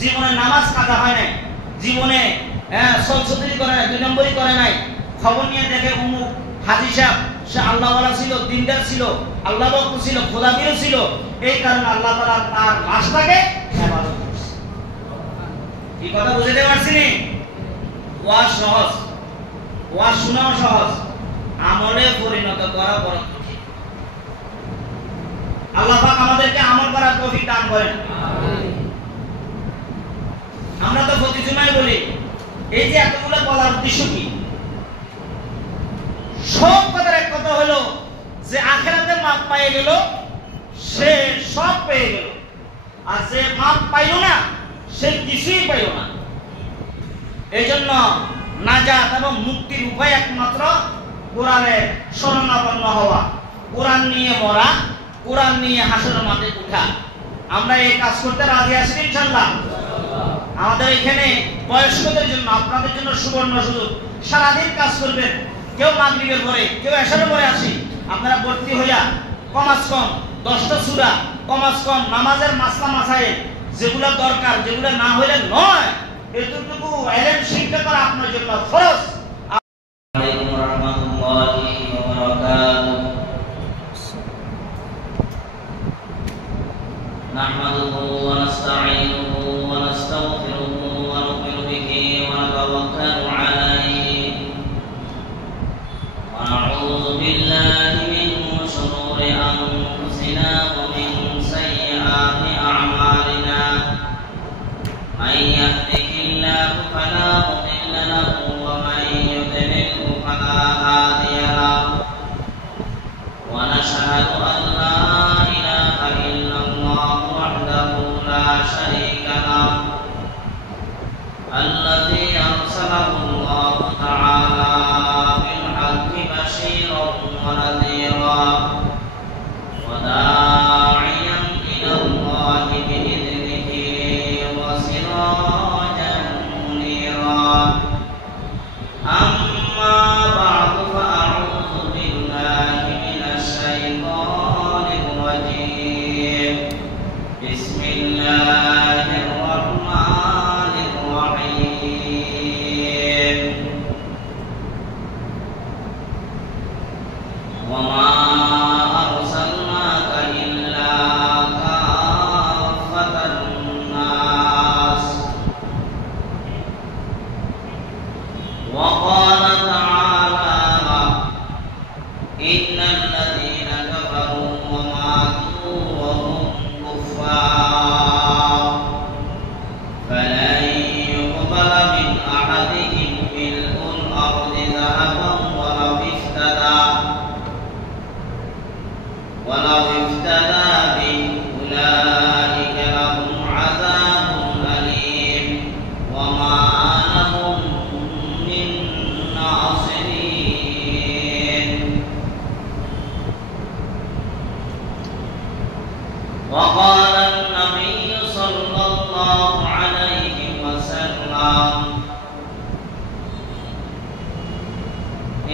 জীবনে নামাজ কাজা হয় নাই, জীবনে সলসতরি করে নাই, 2 নম্বরই করে নাই, খবর নিয়ে দেখে অমুক হাজী সাহেব সে আল্লাহওয়ালা ছিল, দিনদার ছিল, আল্লাহ ভক্ত ছিল, খোদাবীর ছিল, এই কারণে আল্লাহ তাআলা তার লাশটাকে ইবাদত করছে। কি কথা বুঝতে পারছিনি? ওয়াজ সহজ, ওয়াজ শোনাও সহজ, আমলে পরিণত করা বড় কঠিন। আল্লাহ পাক আমাদেরকে আমল করার তৌফিক দান করেন। আমিন। আমরা তো প্রতি জুমায় বলি, এই যে এতগুলো বলার উদ্দেশ্য কি? সব কথার এক কথা হলো যে আখিরাতে মাপ পেয়ে গেল সে সব পেয়ে গেল, আর যে মাপ পাইল না সে কিছুই পাইল না। এই জন্য নাজাত এবং মুক্তির উপায় একমাত্র কোরআনের শরণাপন্ন হওয়া, কোরআন নিয়ে মরা, কোরআন নিয়ে হাসরের মাঠে উঠা। আমরা এই কাজ করতে রাজি আছি ইনশাআল্লাহ। আমাদের এখানে বয়স্কদের জন্য, আপনাদের জন্য সুবর্ণ সুযোগ, সারাদিন কাজ করবেন। কেউ মাগরিবের পরে, কেউ এশারের পরে আসি, আপনারা ভর্তি হইয়া কমাস কম 10টা সূরা, কমাস কম নামাজের মাসলা মাসাইল যেগুলো দরকার, যেগুলো না হইলে নয়, এতটুকু ইলম শিক্ষা করা আপনার জন্য ফরজ। আলাইকুম রাহমাতুল্লাহি ওয়া বারাকাতুহু। নাহমাদুহু ওয়া নাস্তাঈনুহু ওয়া নাস্তাগফিরুহু ওয়া নু'মিনু বিহি ওয়া নাতাওয়াক্কালু আলাইহি ওয়া নাউযু বিল্লাহি মিন শুরুরি আনফুসিনা ওয়া মিন sayyi'ati a'malina। মান ইয়াহদিহিল্লাহু ফালা মুদিল্লা লাহু ওয়া মান yudlilhu ফালা হাদিয়া লাহু। ওয়া নাশহাদু আন লা ইলাহা ইল্লাল্লাহু ওয়াহদাহু লা শারীকা লাহু আল্লাযী আরসালাহু আল্লাহু তাআলা বিল হাক্কি বাশীরান ওয়া নাযীরা ওয়া দা'iyan ইলাল্লাহি বিইذনিহি ওয়া সিরাjan munira। أما بعد فأعوذ بالله من الشيطان الرجيم. بسم الله الرحمن الرحيم. وما أرسلناك إلا كافة للناس. وقال تعالى: إن الذين كفروا وماتوا وهم كفار فلن يقبل من أحدهم ملء الأرض ذهبا ولو افتدى به أولئك لهم عذاب أليم وما لهم من ناصرين. وقال النبي صلى الله عليه وسلم: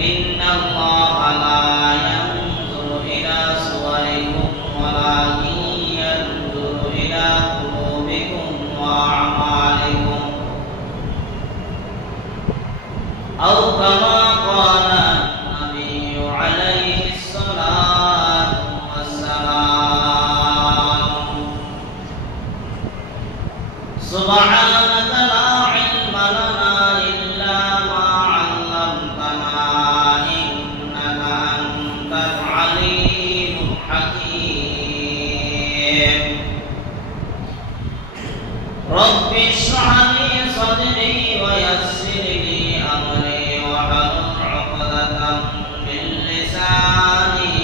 إن الله لا ينظر إلى صوركم ولكن ينظر إلى قلوبكم وأعمالكم. أو كما قال النبي عليه الصلاة والسلام. سبحانك لا علم لنا إلا ما علمتنا إنك أنت العليم الحكيم. رب اشرح لي صدري ويسر لي أمري واحلل عقدة من لساني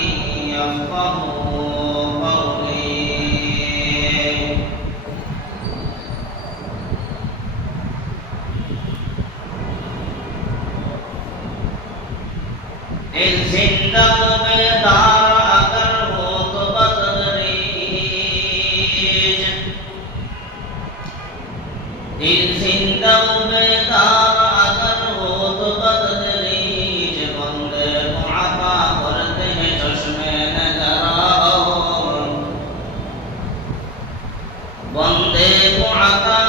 يفقهوا قولي. दिल जिंदा बेदार अगर हो तो बदरीज। दिल जिंदा बेदार अगर हो तो बदरीज। बंदे को अता करते हैं चश्मे नजर और बंदे को अता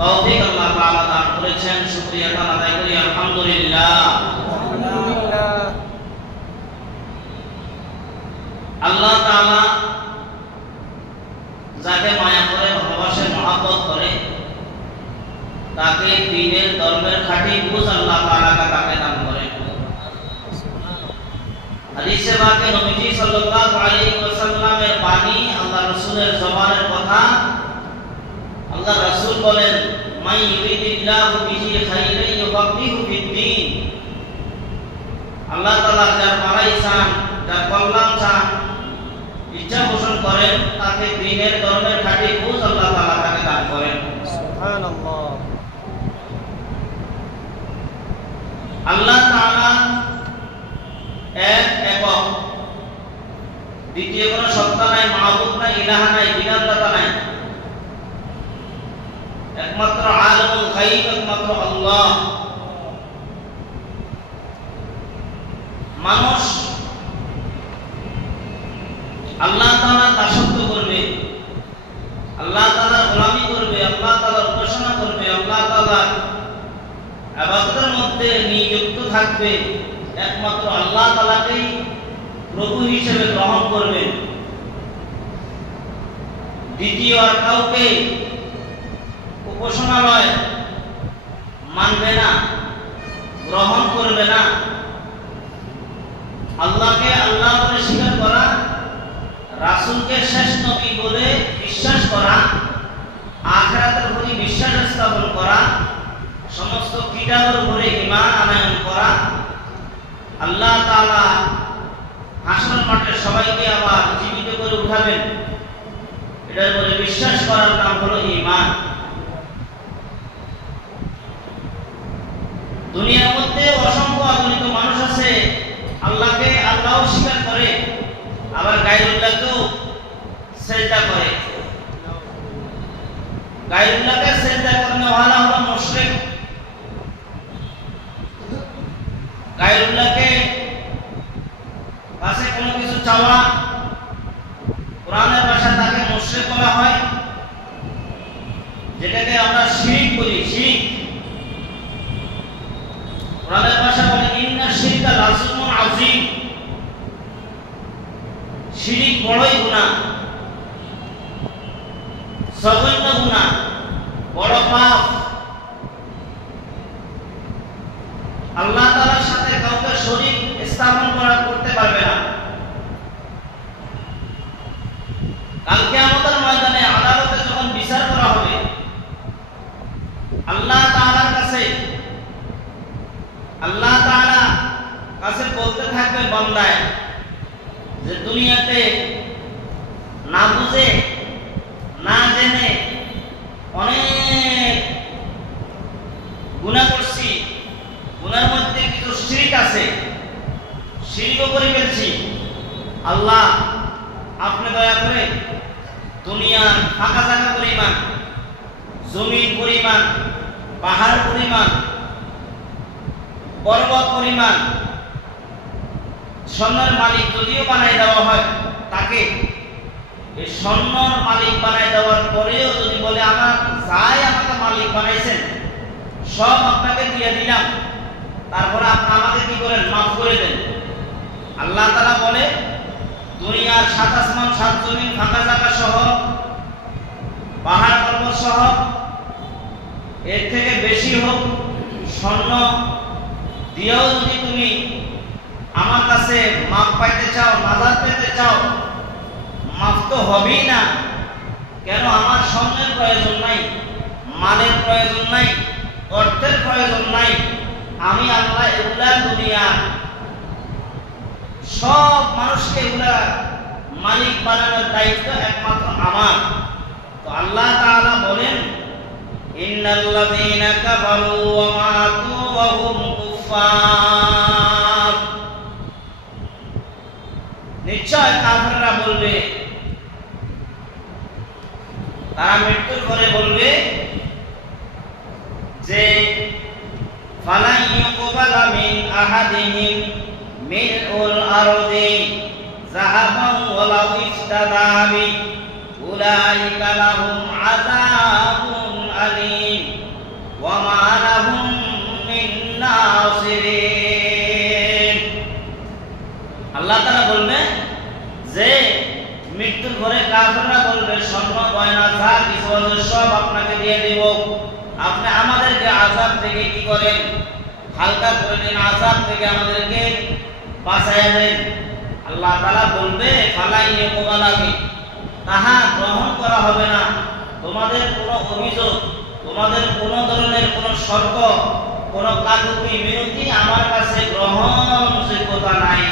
তৌফিক আল্লাহ তাআলা দান করেছেন। শুকরিয়া আদায় করি আলহামদুলিল্লাহ। আল্লাহ তাআলা যাকে মায়া করে, ভালোবাসে, মহব্বত করে, তাকে দ্বীনের ধর্মের খাঁটি বুঝ আল্লাহ তাআলা তাকে দান করেন। হাদিসে পাকে নবীজি সাল্লাল্লাহু আলাইহি ওয়াসাল্লামের বাণী, আল্লাহ রাসূলের জবানের কথা। আল্লাহ রাসূল বলেন, মাই ইউরিদিল্লাহু বিহি খাইরান ইউফাক্কিহু ফিদ্দীন। আল্লাহ তাআলা যার ভালাই চান, যার কল্যাণ চান, ইচ্ছা পোষণ করেন, তাকে দ্বীনের ধর্মের খাঁটি বুঝ আল্লাহ তাআলা তাকে দান করেন। সুবহানাল্লাহ। আল্লাহ তাআলা এক একক, দ্বিতীয় কোনো সত্তা নাই, মাহবুব নাই, ইলাহা নাই, বিধানদাতা নাই। একমাত্র আলামুল গায়ব, একমাত্র আল্লাহ। মানুষ আল্লাহ তাআলার দাসত্ব করবে, আল্লাহ তাআলার গোলামি করবে, আল্লাহ তাআলার উপাসনা করবে, আল্লাহ তাআলার ইবাদতের মধ্যে নিযুক্ত থাকবে, একমাত্র আল্লাহ তাআলাকেই প্রভু হিসেবে গ্রহণ করবে। দ্বিতীয় আর কাউকে উপাসনালয় মানবে না, গ্রহণ করবে না। আল্লাহকে আল্লাহ বলে স্বীকার করা, রাসূলকে শেষ নবী বলে বিশ্বাস করা, আখিরাতের প্রতি বিশ্বাস স্থাপন করা, সমস্ত কিতাবের উপরে ঈমান আনয়ন করা, আল্লাহ তাআলা হাসর মাঠে সবাইকে আবার জীবিত করে উঠাবেন, এটার উপরে বিশ্বাস করার নাম হলো ঈমান। দুনিয়ার মধ্যে অসংখ্য অগণিত মানুষ আছে, আল্লাহকে আল্লাহ স্বীকার করে, আবার গায়রুল্লাহকেও সিজদা করে। গায়রুল্লাহকে সিজদা করনে ওয়ালা হলো মুশরিক। গায়রুল্লাহকে কাছে কোনো কিছু চাওয়া, কোরআনের ভাষায় তাকে মুশরিক বলা হয়, যেটাকে আমরা শিরক বলি। শিরক কোরআনের ভাষা বলে ইন্না শিরকা লাযুলমুন আযীম। শিরক বড়ই গুনাহ, জঘন্য গুনাহ, বড় পাপ। আল্লাহ তাআলার সাথে কাউকে শরীক স্থাপন করতে পারবে না। কাল কিয়ামতের ময়দানে আদালতে যখন বিচার করা হবে, আল্লাহ তাআলার কাছে বলতে থাকবে বান্দায় যে দুনিয়াতে না বুঝে না জেনে অনেক গুনাহ করছি, গুনার মধ্যে কিছু শিরক আছে, শিরকও করে ফেলছি। আল্লাহ আপনি দয়া করে দুনিয়ার ফাঁকা জায়গা পরিমাণ, জমিন পরিমাণ, পাহাড় পরিমাণ, পর্বত পরিমাণ স্বর্ণের মালিক যদিও বানাই দেওয়া হয় তাকে, এই স্বর্ণর মালিক বানাই দেওয়ার পরেও যদি বলে আমার যাই আমাকে মালিক বানাইছেন সব আপনাকে দিয়ে দিলাম, তারপরে আপনি আমাকে কি করেন, মাফ করে দেন। আল্লাহ তাআলা বলে দুনিয়ার ৭ আসমান ৭ জমিন ফাঁকা জায়গা সহ, পাহাড় পর্বত সহ, এর থেকে বেশি হোক স্বর্ণ দিয়েও যদি তুমি আমার কাছে মাফ পাইতে চাও, নাজাত পেতে চাও, মাফ তো হবেই না। কেন? আমার স্বর্ণের প্রয়োজন নাই, মালের প্রয়োজন নাই, অর্থের প্রয়োজন নাই। আমি আল্লাহ এগুলা দুনিয়া সব মানুষকে এগুলা মালিক বানানোর দায়িত্ব একমাত্র আমার। তো আল্লাহ তাআলা বলেন ইন্নাল্লাযীনা কাফারু ওয়া মাতু ওয়া হুম কুফফার, নিশ্চয় কাফেররা বলবে, তারা মৃত্যুর পরে বলবে যে ফালান ইউকবালা মিন আহাদিহিম মিলউল আরদি যাহাবান ওয়ালাউ ইফতাদা বি উলাইকা লাহুম আযাবুন আলীম। ওয়া মা লাহুম মিন নাসিরিন। আল্লাহ তাআলা বলবে যে মৃত্যুর পরে কাফেররা বলবে স্বর্ণ গয়না যা কিছু আছে সব আপনাকে দিয়ে দেব, আপনি আমাদেরকে আযাব থেকে কি করেন, হালকা করে দেন, আযাব থেকে আমাদেরকে বাঁচায়া দেন। আল্লাহ তাআলা বলবে ফালাই ইয়াকুবালাকি, তাহা গ্রহণ করা হবে না। তোমাদের কোনো অভিযোগ, তোমাদের কোনো ধরনের কোনো শর্ত, কোনো কাকুতি মিনতি আমার কাছে গ্রহণযোগ্যতা নাই,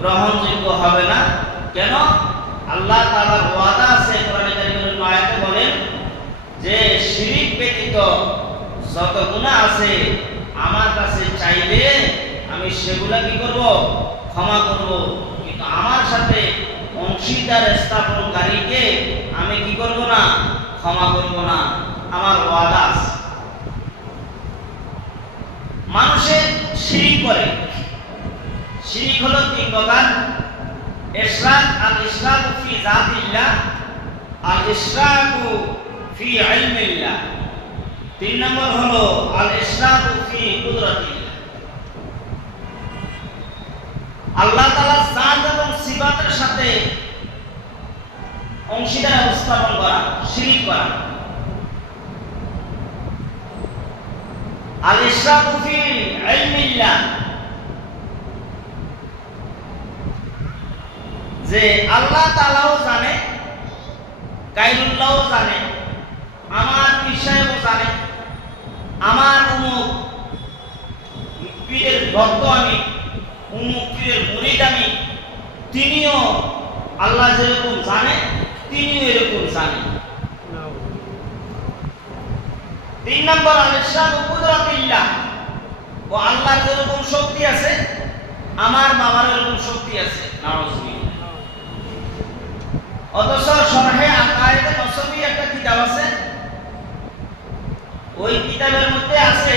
গ্রহণযোগ্য হবে না। কেন? আল্লাহ তাআলার ওয়াদা আছে, কোরআনে কারীমের আয়াতে বলেন যে শিরক ব্যতীত যত গুনাহ আছে আমার কাছে চাইলে আমি সেগুলা কি করব, ক্ষমা করব, কিন্তু আমার সাথে অংশীদার স্থাপনকারীকে আমি কি করব না, ক্ষমা করব না, আমার ওয়াদা আছে। মানুষে শিরক করে, শিরক হলো তিন প্রকার। ইশরাক, আল ইশরাকু ফি যাতিল্লাহ, আল ইশরাকু ফি ইলমিল্লাহ। তিন নম্বর হলো আল ইশরাকু ফি কুদরাতিল্লাহ। আল্লাহ তাআলা জাত এবং সিফাতের সাথে অংশীদার স্থাপন করা, শিরক করা। আল ইশরাকু ফি ইলমিল্লাহ, যে আল্লাহ তাআলাও জানে, গায়রুল্লাহও জানে, আমার পীর সাহেবও জানে, আমার অমুক পীরের ভক্ত আমি, অমুক পীরের মুরিদ আমি, তিনিও আল্লাহ যেরকম জানে তিনিও এরকম জানে। তিন নম্বর আল ইশরাকু কুদরাতিল্লাহ, ও আল্লাহর যেরকম শক্তি আছে আমার বাবার এরকম শক্তি আছে, নাউযুবিল্লাহ। অথচ শরহে আকায়েদে নসবী একটা কিতাব আছে, ওই কিতাবের মধ্যে আছে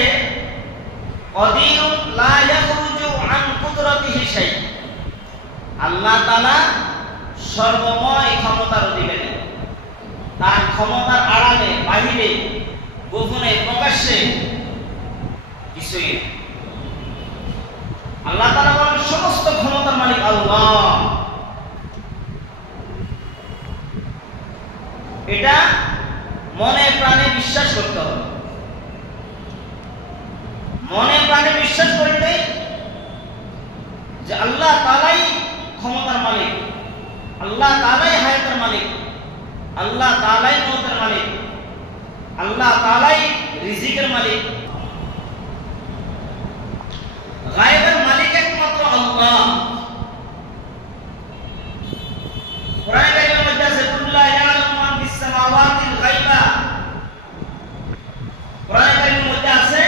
অদিরুন লা ইয়াখরুজু আন কুদরাতিহি শাই, আল্লাহ তাআলা সর্বময় ক্ষমতার অধিকারী, তার ক্ষমতার আড়ালে বাহিরে গোপনে প্রকাশ্যে কিছুই নেই। আল্লাহ তাআলা বলেন সমস্ত ক্ষমতার মালিক আল্লাহ। এটা মনে প্রাণে বিশ্বাস করতে হবে। মনে প্রাণে বিশ্বাস করতে যে আল্লাহ তাআলাই ক্ষমতার মালিক, আল্লাহ তাআলাই হায়াতের মালিক, আল্লাহ তাআলাই মওতের মালিক, আল্লাহ তাআলাই রিজিকের মালিক। গায়বের মালিক একমাত্র আল্লাহ। কোরআনে কারীমের মধ্যে আছে কুল্লা ইয়ালামু মান ফিস সামাওয়াতিল গায়বা। কোরআনে কারীমের মধ্যে আছে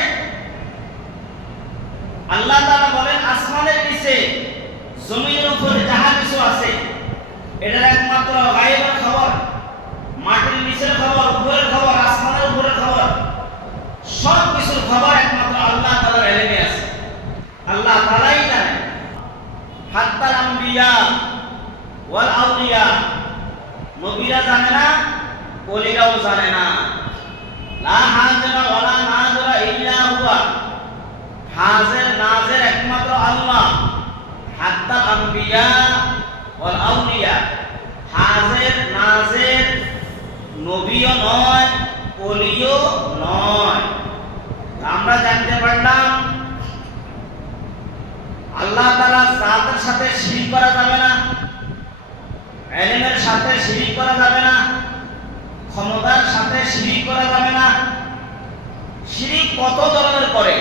আল্লাহ তাআলা বলেন আসমানের নিচে জমিনের উপরে যাহা কিছু আছে এটার একমাত্র গায়বের খবর, মাটির নিচের খবর, উপরের খবর, আসমানের উপরের খবর, সব কিছুর খবর একমাত্র আল্লাহ তাআলার ইলমে আছে, আল্লাহ তাআলাই জানেন। হাত্তাল আম্বিয়া ওয়াল আউলিয়া, নবীরা জানে না, ওলিরাও জানে না। লা হাজিরা ওয়ালা নাজিরা ইল্লা হুয়া, হাজির নাজির একমাত্র আল্লাহ। হাত্তাল আম্বিয়া ওয়াল আউলিয়া, হাজির নাজির নবীও নয়, ওলিও নয়। আমরা জানতে পারলাম আল্লাহ তাআলা জাতের সাথে শিরক করা যাবে না, ইলমের সাথে শিরক করা যাবে না, ক্ষমতার সাথে শিরক করা যাবে না। শিরক কত ধরনের করে,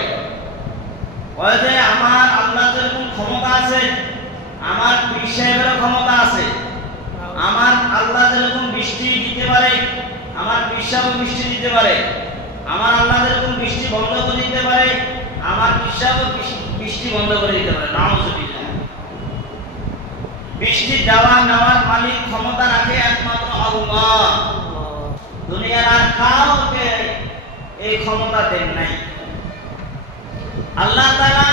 ওই যে আমার আল্লাহ যেরকম ক্ষমতা আছে, আমার পীর সাহেবের ক্ষমতা আছে, আমার আল্লাহ যেরকম বৃষ্টি দিতে পারে আমার পীর সাহেব বৃষ্টি দিতে পারে, আমার আল্লাহ যেরকম বৃষ্টি বন্ধ করে দিতে পারে আমার পীর সাহেব বৃষ্টি বন্ধ করে দিতে পারে। নাউযুবিল্লাহ। বৃষ্টি দেওয়া নেওয়ার মালিক ক্ষমতা রাখে একমাত্র আল্লাহ। দুনিয়ার আর কাউকে এই ক্ষমতা দেন নাই। আল্লাহ তাআলা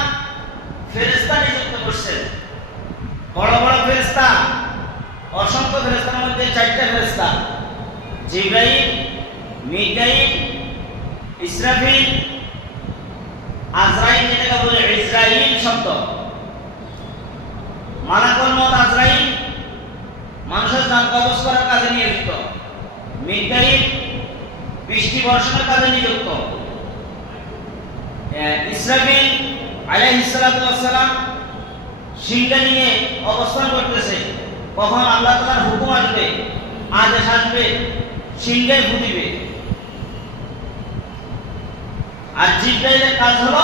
ফেরেশতা নিযুক্ত করছেন, বড় বড় ফেরেশতা, অসংখ্য ফেরেশতার মধ্যে 4টা ফেরেশতা, জিবরাইল, মিকাইল, ইসরাফিল, আজরাইল যেটাকে বলে ইসরাইল শব্দ, মালাকুল মউত আজরাইল মানুষের জান কবজ করার কাজে নিযুক্ত, মিকাইল বৃষ্টি বর্ষণের কাজে নিযুক্ত, ইসরাফিল আলাইহিস সালাতু ওয়াস সালাম সিংহা নিয়ে অবস্থান করতেছে, কখন আল্লাহ তাআলার হুকুম আসবে, আদেশ আসবে, সিংহে ফু দিবে। আর জিবরাইলের কাজ হলো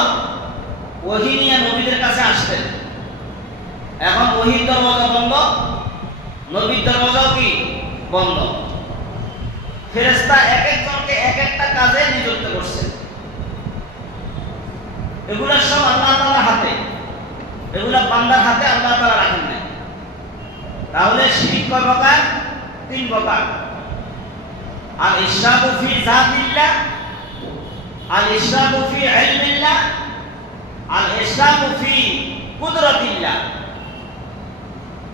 ওহী নিয়ে নবীদের কাছে আসতেন। এখন ওহীর দরওয়াজা বন্ধ, নবীর দরওয়াজাও কি বন্ধ। ফেরেশতা এক একজনকে এক একটা কাজে নিযুক্ত করছে। এগুলা সব আল্লাহ তাআলার হাতে, এগুলা বান্দার হাতে আল্লাহ তাআলা রাখেন না। তাহলে শিরক কয় প্রকার? 3 প্রকার। আল ইশরাকু ফি যাতিল্লাহ, আল ইশরাকু ফি ইলমিল্লাহ, আল ইশরাকু ফি কুদরাতিল্লাহ।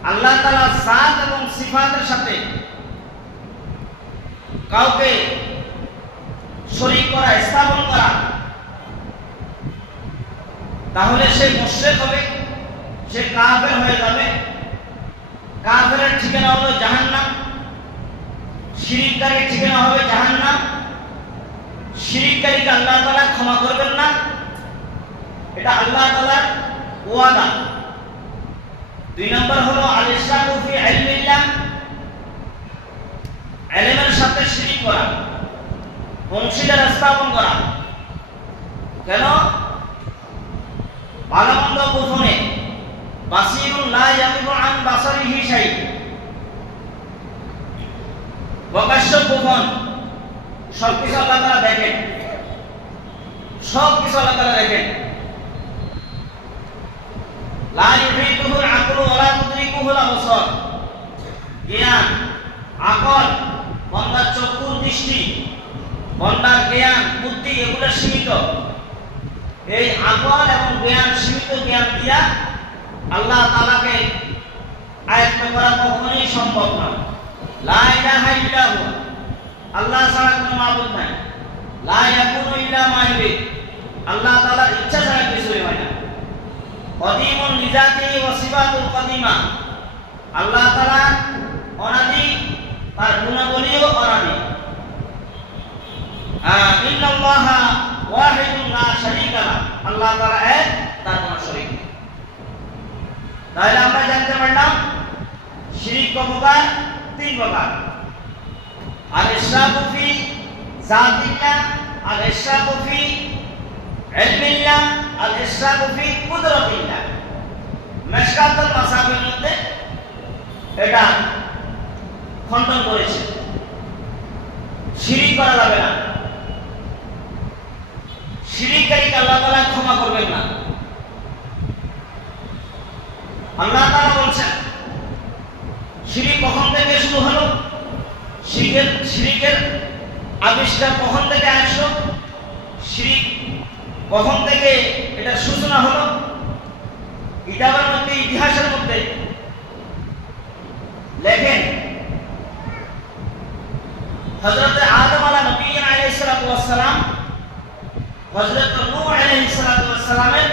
আল্লাহ তাআলার জাত এবং সিফাতের সাথে কাউকে শরীক করা, স্থাপন করা, তাহলে সে মুশরিক হবে, সে কাফের হয়ে যাবে। কাফেরের ঠিকানা হলো জাহান্নাম, শিরককারীর ঠিকানা হবে জাহান্নাম। শিরককারীকে আল্লাহ তাআলা ক্ষমা করবেন না, এটা আল্লাহ তাআলার ওয়াদা। 2 নম্বর হলো আল ইশরাকু ফি ইলমিল্লাহ, ইলমের সাথে শিরক করা, অংশীদার স্থাপন করা। কেন? ভালো মন্দ গোপনে, বাসিরুন লা ইয়াগিবু আন বাসারিহি শাই, প্রকাশ্য গোপন সবকিছু আল্লাহ তাআলা দেখেন, সবকিছু আল্লাহ তাআলা দেখেন। লা ইউহিতুহুল আকলু ওয়া লা তুদরিকুহুল আবসার, জ্ঞান, আকল, বান্দার চক্ষুর দৃষ্টি, বান্দার জ্ঞান, বুদ্ধি এগুলো সীমিত। এই আকল এবং জ্ঞান, সীমিত জ্ঞান দিয়া আল্লাহ তাআলাকে আয়ত্ত করা কখনোই সম্ভব না। লা ইলাহা ইল্লাহু, আল্লাহ ছাড়া কোনো মাবুদ নাই। লা ইয়াকুনু ইল্লা মা ইউরিদ, আল্লাহ তাআলার ইচ্ছা ছাড়া কিছুই হয় না। কদিমুন লিযাতিহি ওয়া সিফাতুল কদিমা, আল্লাহ তাআলা অনাদি, তার গুণাবলীও অনাদি। ইন্নাল্লাহা ওয়াহিদুন লা শারীকা লাহু, আল্লাহ তাআলা এক, তার কোনো শরীক নেই। তাহলে আমরা জানতে পারলাম শিরক কয় প্রকার? 3 প্রকার। আল ইশরাকু ফি যাতিল্লাহ, আল ইশরাকু ফি ইলমিল্লাহ, আল ইশরাকু ফি কুদরাতিল্লাহ। মিশকাতুল মাসাবির মধ্যে এটা খণ্ডন করেছে, শিরক করা যাবে না, শিরককারীকে আল্লাহ তাআলা ক্ষমা করবেন না। আল্লাহ তাআলা বলছেন শিরক কখন থেকে শুরু হলো, শিরকের আবিষ্কার কখন থেকে আসলো, শিরক কখন থেকে এটা সূচনা হলো। কিতাবের মধ্যে, ইতিহাসের মধ্যে লেখেন হযরত আদম আলাইহিস সালাম, হযরত নূহ আলাইহিস সালামের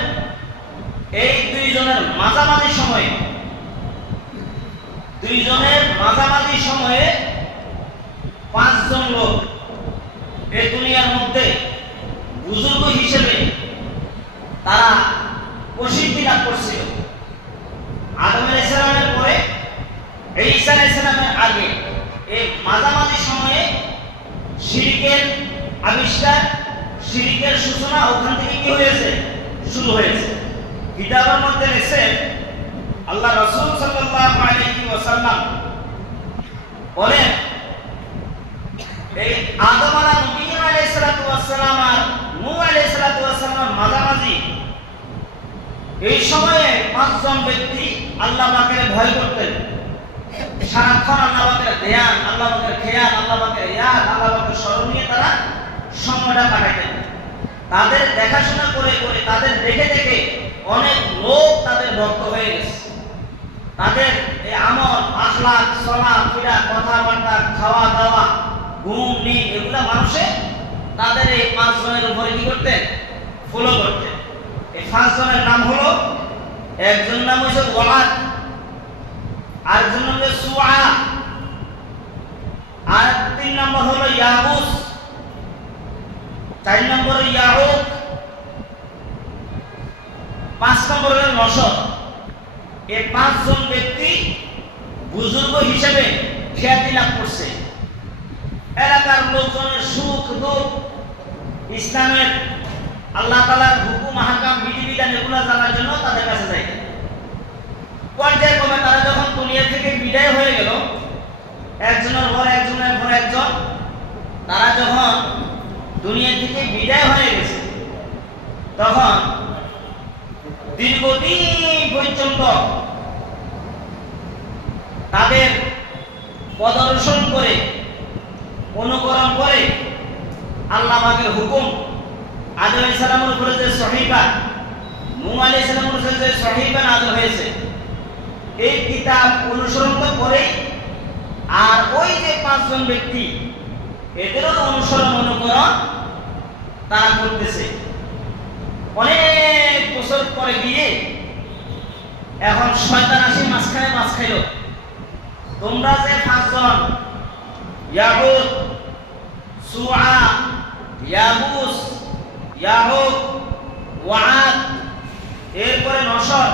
এই 2 জনের মাঝামাঝি সময়ে, 2 জনের মাঝামাঝি সময়ে 5 জন লোক এই দুনিয়ার মধ্যে বুজুর্গ হিসেবে তারা প্রসিদ্ধি লাভ করছিল। আদম আলাইহিস সালামের পরে ঈসা আলাইহিস সালামের আগে এই মাঝামাঝি সময়ে শিরকের আবিষ্কার, শিরকের সূচনা ওখান থেকে কি হয়েছে? শুরু হয়েছে। কিতাবের মধ্যে লেখেন আল্লাহ রাসূল সাল্লাল্লাহু আলাইহি ওয়াসাল্লাম বলেন এই আদম আলাইহিস সালাম আর নূহ আলাইহিস সালাম মাঝামাঝি এই সময়ে 5 জন ব্যক্তি আল্লাহ পাকের ভয় করতেন। সারাক্ষণ আল্লাহ পাকের ধ্যান, আল্লাহ পাকের খেয়াল, আল্লাহ পাকের ইয়াদ, আল্লাহ পাকের স্মরণ নিয়ে তারা সময়টা কাটাতেন। তাদের দেখাশোনা করে করে, তাদের দেখে দেখে অনেক লোক তাদের ভক্ত হয়ে গেছে। তাদের এই আমল, আখলাক, চলাফেরা, কথাবার্তা, খাওয়া দাওয়া, ঘুম, নিদ এগুলা মানুষে তাদের এই 5 জনের উপরে কি করতেন? ফলো করতেন। এই 5 জনের নাম হলো, একজন নাম হচ্ছে ওয়াদ, আরেকজন নাম হচ্ছে সুআ, আর 3 নম্বর হলো ইয়াবুস, 4 নম্বর ইয়াউক, 5 নম্বর হলো নসর। এই 5 জন ব্যক্তি বুজুর্গ হিসেবে খ্যাতি লাভ করছে। এলাকার লোকজনের সুখ দুঃখ, ইসলামের আল্লাহ তাআলার হুকুম আহকাম বিধিবিধান এগুলো জানার জন্য তাদের কাছে যায়। পর্যায়ক্রমে তারা যখন দুনিয়া থেকে বিদায় হয়ে গেল, একজনের পর একজনের পর একজন, তারা যখন দুনিয়া থেকে বিদায় হয়ে গেছে, তখন দীর্ঘদিন পর্যন্ত তাদের পদর্শন করে অনুকরণ করে আল্লাহ পাকের হুকুম, আদম আলাইহিস সালামের উপরে যে সহিফা, নূহ আলাইহিস সালামের উপরে যে সহিফা নাযিল হয়েছে, এই কিতাব অনুসরণ করে, আর ওই যে 5 জন ব্যক্তি এদেরও অনুসরণ অনুকরণ তারা করতেছে। অনেক বছর পরে গিয়ে এখন শয়তান আসি মাঝখানে মাছ খাইল। তোমরা যে 5 জন ইয়াহুদ, সুআ, ইয়াবুস, ইয়াহুক, ওয়াদ, এরপরে নসর,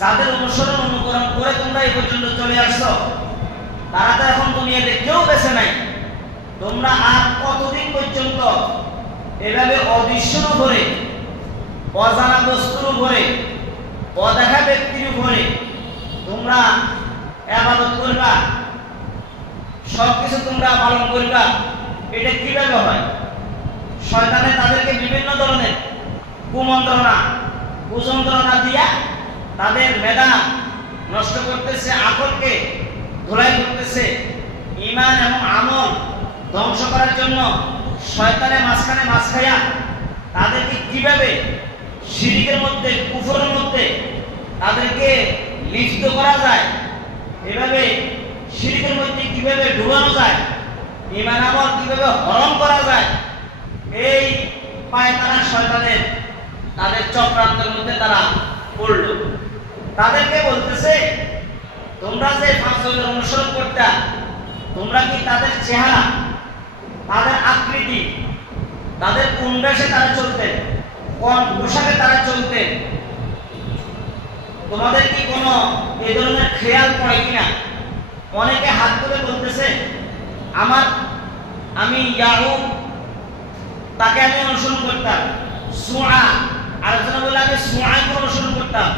যাদের অনুসরণ অনুকরণ করে তোমরা এই পর্যন্ত চলে আসছো, তারা তো এখন দুনিয়াতে কেউ বেঁচে নাই। তোমরা আর কতদিন পর্যন্ত এভাবে অদৃশ্যর উপরে, অজানা বস্তুর উপরে, অদেখা ব্যক্তির উপরে তোমরা ইবাদত করবা, সবকিছু তোমরা পালন করবা? এটা কিভাবে হয়? শয়তানে তাদেরকে বিভিন্ন ধরনের কুমন্ত্রণা, কুযন্ত্রণা দিয়া তাদের মেধা নষ্ট করতেছে, আকলকে ধুলাই করতেছে, ঈমান এবং আমল ধ্বংস করার জন্য শয়তানের মাঝখানে মাছ খাইয়া তাদেরকে কিভাবে শিরকের মধ্যে, কুফরের মধ্যে তাদেরকে লিপ্ত করা যায়, এভাবে শিরকের মধ্যে কিভাবে ডুবানো যায়, ঈমান আমল কিভাবে হরণ করা যায়, এই পায়তারা শয়তানের তাদের চক্রান্তের মধ্যে তারা পড়ল। তাদেরকে বলতেছে, তোমরা যে 5 জনের অনুসরণ করতে, তোমরা কি তাদের চেহারা, তাদের আকৃতি, তাদের কোন বেশে তারা চলতেন, কোন পোশাকে তারা চলতেন, তোমাদের কি কোনো এই ধরনের খেয়াল পড়ে কিনা? অনেকে হাত তুলে বলতেছে, আমি ইয়াউক, তাকে আমি অনুসরণ করতাম। সুআ, আরেকজনে বলে আমি সুআকে অনুসরণ করতাম।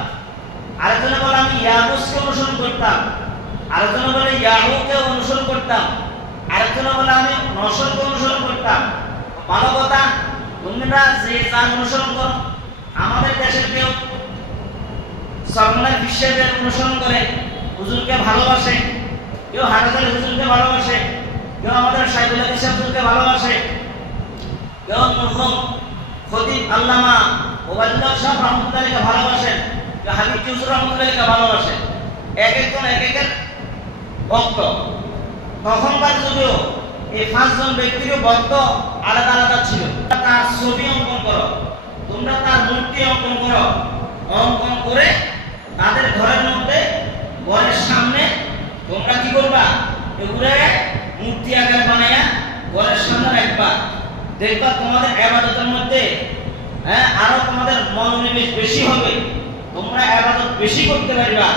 আরেকজনে বলে আমি ইয়াবুসকে অনুসরণ করতাম। আরেকজনে বলে ইয়াউককে অনুসরণ করতাম। আরেকজনে বলে আমি নসরকে অনুসরণ করতাম। ভালো কথা, তোমরা যে যার অনুসরণ করো। আমাদের দেশের কেউ সরকার বিশ্বের অনুসরণ করে, হুজুরকে ভালোবাসে, কেউ হাটাজারি হুজুরকে ভালোবাসে, কেউ আমাদের সাইদুল হাদিস হুজুরকে ভালোবাসে, কেউ মরহুম খতিব আল্লামা ওবায়দুল্লাহ শাহ রহমাতুল্লাহকে ভালোবাসেন, কেউ হাবিব হুজুর রহমাতুল্লাহকে ভালোবাসেন। এক একজন এক একের ভক্ত। তখনকার যুগেও এই 5 জন ব্যক্তিরও ভক্ত আলাদা আলাদা ছিল। তার ছবি অঙ্কন করো, তোমরা তার মূর্তি অঙ্কন করো, অঙ্কন করে তাদের ঘরের মধ্যে, ঘরের সামনে তোমরা কি করবা? এগুলো মূর্তি আকার বানায়া ঘরের সামনে রাখবা। দেখবা তোমাদের ইবাদতের মধ্যে আরো তোমাদের মনোনিবেশ বেশি হবে, তোমরা ইবাদত বেশি করতে পারবা।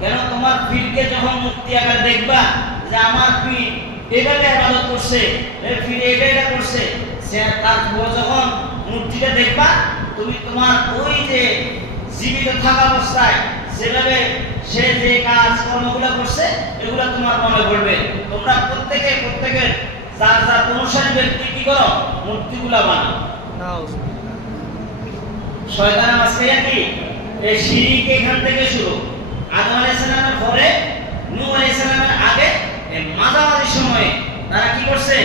কেন? তোমার পীরকে যখন মূর্তি আকার দেখবা যে আমার পীর এভাবে ইবাদত করছে, পীর এটা করছে, সে তারপর যখন মূর্তিটা দেখবা, তুমি তোমার ওই যে জীবিত থাকা অবস্থায় যেভাবে সে যে কাজ কর্মগুলো করছে এগুলো তোমার মনে পড়বে। তোমরা প্রত্যেকে যার যার অনুসারী ব্যক্তি কি করো? মূর্তিগুলা বানাও। শয়তানের মাঝখানে কি এই শিরক এখান থেকে শুরু। আদম আলাইহিস সালামের পরে, নূহ আলাইহিস সালামের আগে, এই মাঝামাঝি সময়ে তারা কি করছে?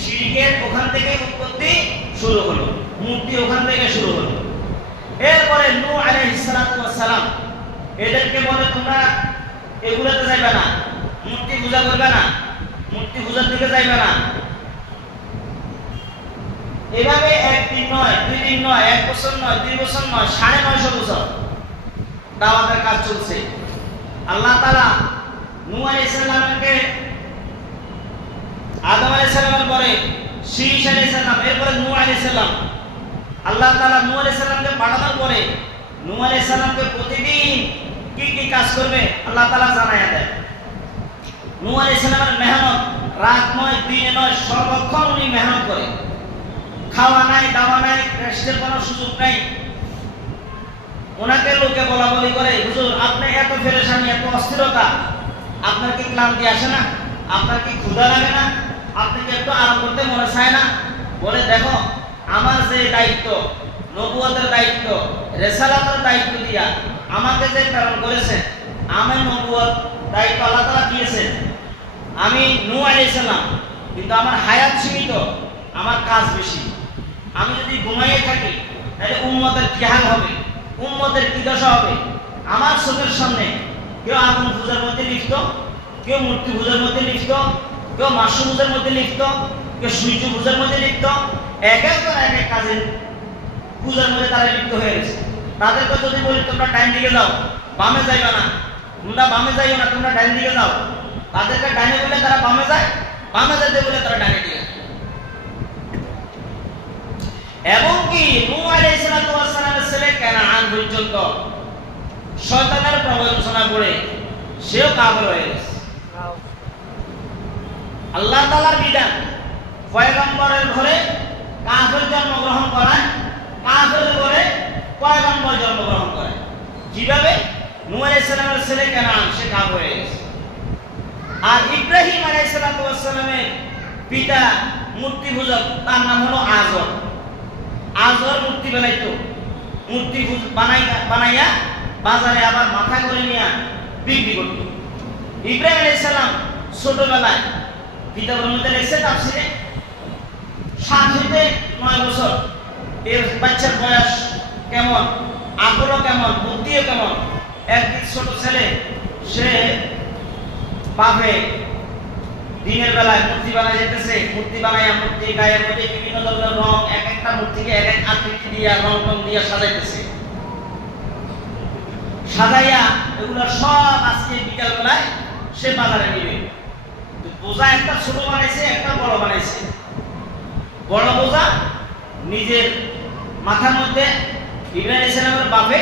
শিরকের ওখান থেকে উৎপত্তি শুরু হলো, মূর্তি ওখান থেকে শুরু হলো। এরপরে নূহ আলাইহিস সালাম এদেরকে বলে, তোমরা এগুলোতে যাইবে না, মূর্তি পূজা করবে না, মূর্তি পূজার দিকে যাইবে না। এভাবে একদিন নয়, 2 দিন নয়, 1 বছর নয়, 2 বছর নয়, 950 বছর দাওয়াতের কাজ চলছে। আল্লাহ তাআলা নূহ আলাইহিস সালামকে, আদম আলাইহিস সালামের পরে শীশ আলাইহিস সালাম, এরপরে নূহ আলাইহিস সালাম, আল্লাহ তাআলা নূহ আলাইহিস সালামকে পাঠানোর পরে নূহ আলাইহিস সালামকে প্রতিদিন কি কি কাজ করবে আল্লাহ তাআলা জানায়া দেয়। নূহ আলাইহিস সালামের মেহনত রাত নয়, দিনে নয়, সর্বক্ষণ উনি মেহনত করে। খাওয়া নাই, দাওয়া নাই, রেস্টের কোনো সুযোগ নাই। ওনাকে লোকে বলা বলি করে, হুজুর আপনি এত পেরেশানি, এত অস্থিরতা, আপনার কি ক্লান্তি আসে না? আপনার কি ক্ষুধা লাগে না? আপনি কি একটু আরাম করতে মনে চায় না? বলে দেখো, আমার যে দায়িত্ব, নবুয়তের দায়িত্ব, রিসালাতের দায়িত্ব দিয়া আমাকে যে প্রেরণ করেছেন, আমি নবুয়ত দায়িত্ব আল্লাহ তাআলা দিয়েছেন। আমি নূহ আলাইহিস সালাম, কিন্তু আমার হায়াত সীমিত, আমার কাজ বেশি। আমি যদি ঘুমাইয়ে থাকি তাহলে উম্মতের কি হাল হবে, উম্মতের কি দশা হবে? আমার চোখের সামনে কেউ আগুন পূজার মধ্যে লিপ্ত, কেউ মূর্তি পূজার মধ্যে লিপ্ত, কেউ মাসু পূজার মধ্যে লিপ্ত, কেউ সূর্য পূজার মধ্যে লিপ্ত, এক একজন এক এক কাজে পূজার মধ্যে তারা লিপ্ত হয়ে গেছে। তাদেরকে যদি বলি তোমরা ডাইন দিকে যাও, বামে যাইবা না, তোমরা বামে যাইও না, তোমরা ডাইন দিকে যাও, তাদেরকে ডাইনে বলে তারা বামে যায়, বামে যাইতে বলে তারা ডাইনে দিয়ে। এবং কি নূহ আলাইহিস সালামের ছেলে কানান পর্যন্ত শয়তানের প্রবঞ্চনা করে সেও কাফের হয়ে গেছে। আল্লাহ তাআলার বিধান, পয়গম্বরের ঘরে কাফের জন্মগ্রহণ করায়, কাফের ঘরে পয়গম্বর জন্মগ্রহণ করায়। কিভাবে? নূহ আলাইহিস সালামের ছেলে কানান, সে কাফের হয়ে গেছে। আর ইব্রাহিম আলাইহিস সালামের পিতা মূর্তি পূজক, তার নাম হলো আজর। আজর মূর্তি বানাইতো, মূর্তি বানাইয়া বাজারে আবার মাথা করে নিয়ে বিক্রি করত। ইব্রাহিম আলাইহিস সালাম ছোটবেলায়, কিতাবের মধ্যে লেখছে তাফসীরে, 7 থেকে 9 বছর, এর বাচ্চার বয়স কেমন, আকলও কেমন, বুদ্ধিও কেমন। একদিন ছোট ছেলে, সে পাবে দিনের বেলায় মূর্তি বানাই যেতেছে, মূর্তি বানাইয়া মূর্তি গায়ের মধ্যে বিভিন্ন ধরনের রং, এক একটা মূর্তিকে এক এক আকৃতি দিয়া রং টং দিয়া সাজাইতেছে। সাজাইয়া এগুলো সব আজকে বিকাল বেলায় সে বাজারে নিবে। বোঝা একটা ছোট বানাইছে, একটা বড় বানাইছে। বড় বোঝা নিজের মাথার মধ্যে ইব্রাহিম আলাইহিস সালামের বাপে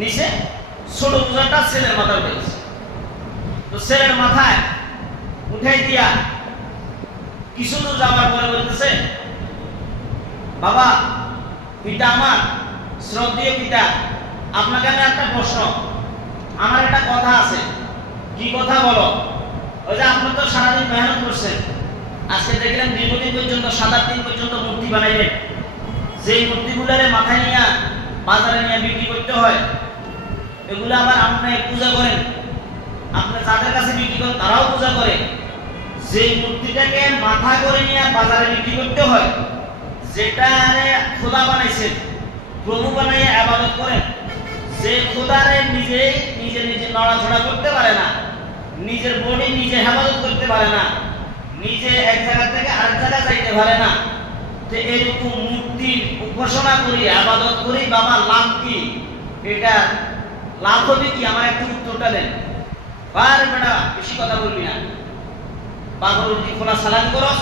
নিচে, ছোট বোঝাটা ছেলের মাথায় উঠেছে। তো ছেলের মাথায় উঠাই দিয়া কিছু দূর যাওয়ার পরে বলতেছে, বাবা, পিতা আমার, শ্রদ্ধেয় পিতা, আপনাকে আমি একটা প্রশ্ন, আমার একটা কথা আছে। কি কথা বলো? ওই যে আপনি তো সারাদিন মেহনত করছেন, আজকে দেখলাম দীর্ঘদিন পর্যন্ত 7-8 দিন পর্যন্ত মূর্তি বানাইলেন, যেই মূর্তিগুলারে মাথায় নিয়ে বাজারে নিয়ে বিক্রি করতে হয়, এগুলো আবার আপনি পূজা করেন, আপনি যাদের কাছে বিক্রি করেন তারাও পূজা করে। যে মূর্তিটাকে মাথা করে নিয়ে বাজারে বিক্রি করতে হয়, যেটারে খোদা বানাইছেন, প্রভু বানাইয়া ইবাদত করেন, যে খোদারে নিজে নড়াচড়া করতে পারে না, নিজের বডি নিজে হেফাজত করতে পারে না, নিজে এক জায়গা থেকে আরেক জায়গায় যাইতে পারে না, তো এরকম মূর্তির উপাসনা করি, ইবাদত করি, বাবা লাভ কি? এটা লাভ হবে কি? আমার একটু উত্তরটা দেন। আর বেটা বেশি কথা বলবি না, বাবুর উদ্দি খোলা সালাম করস,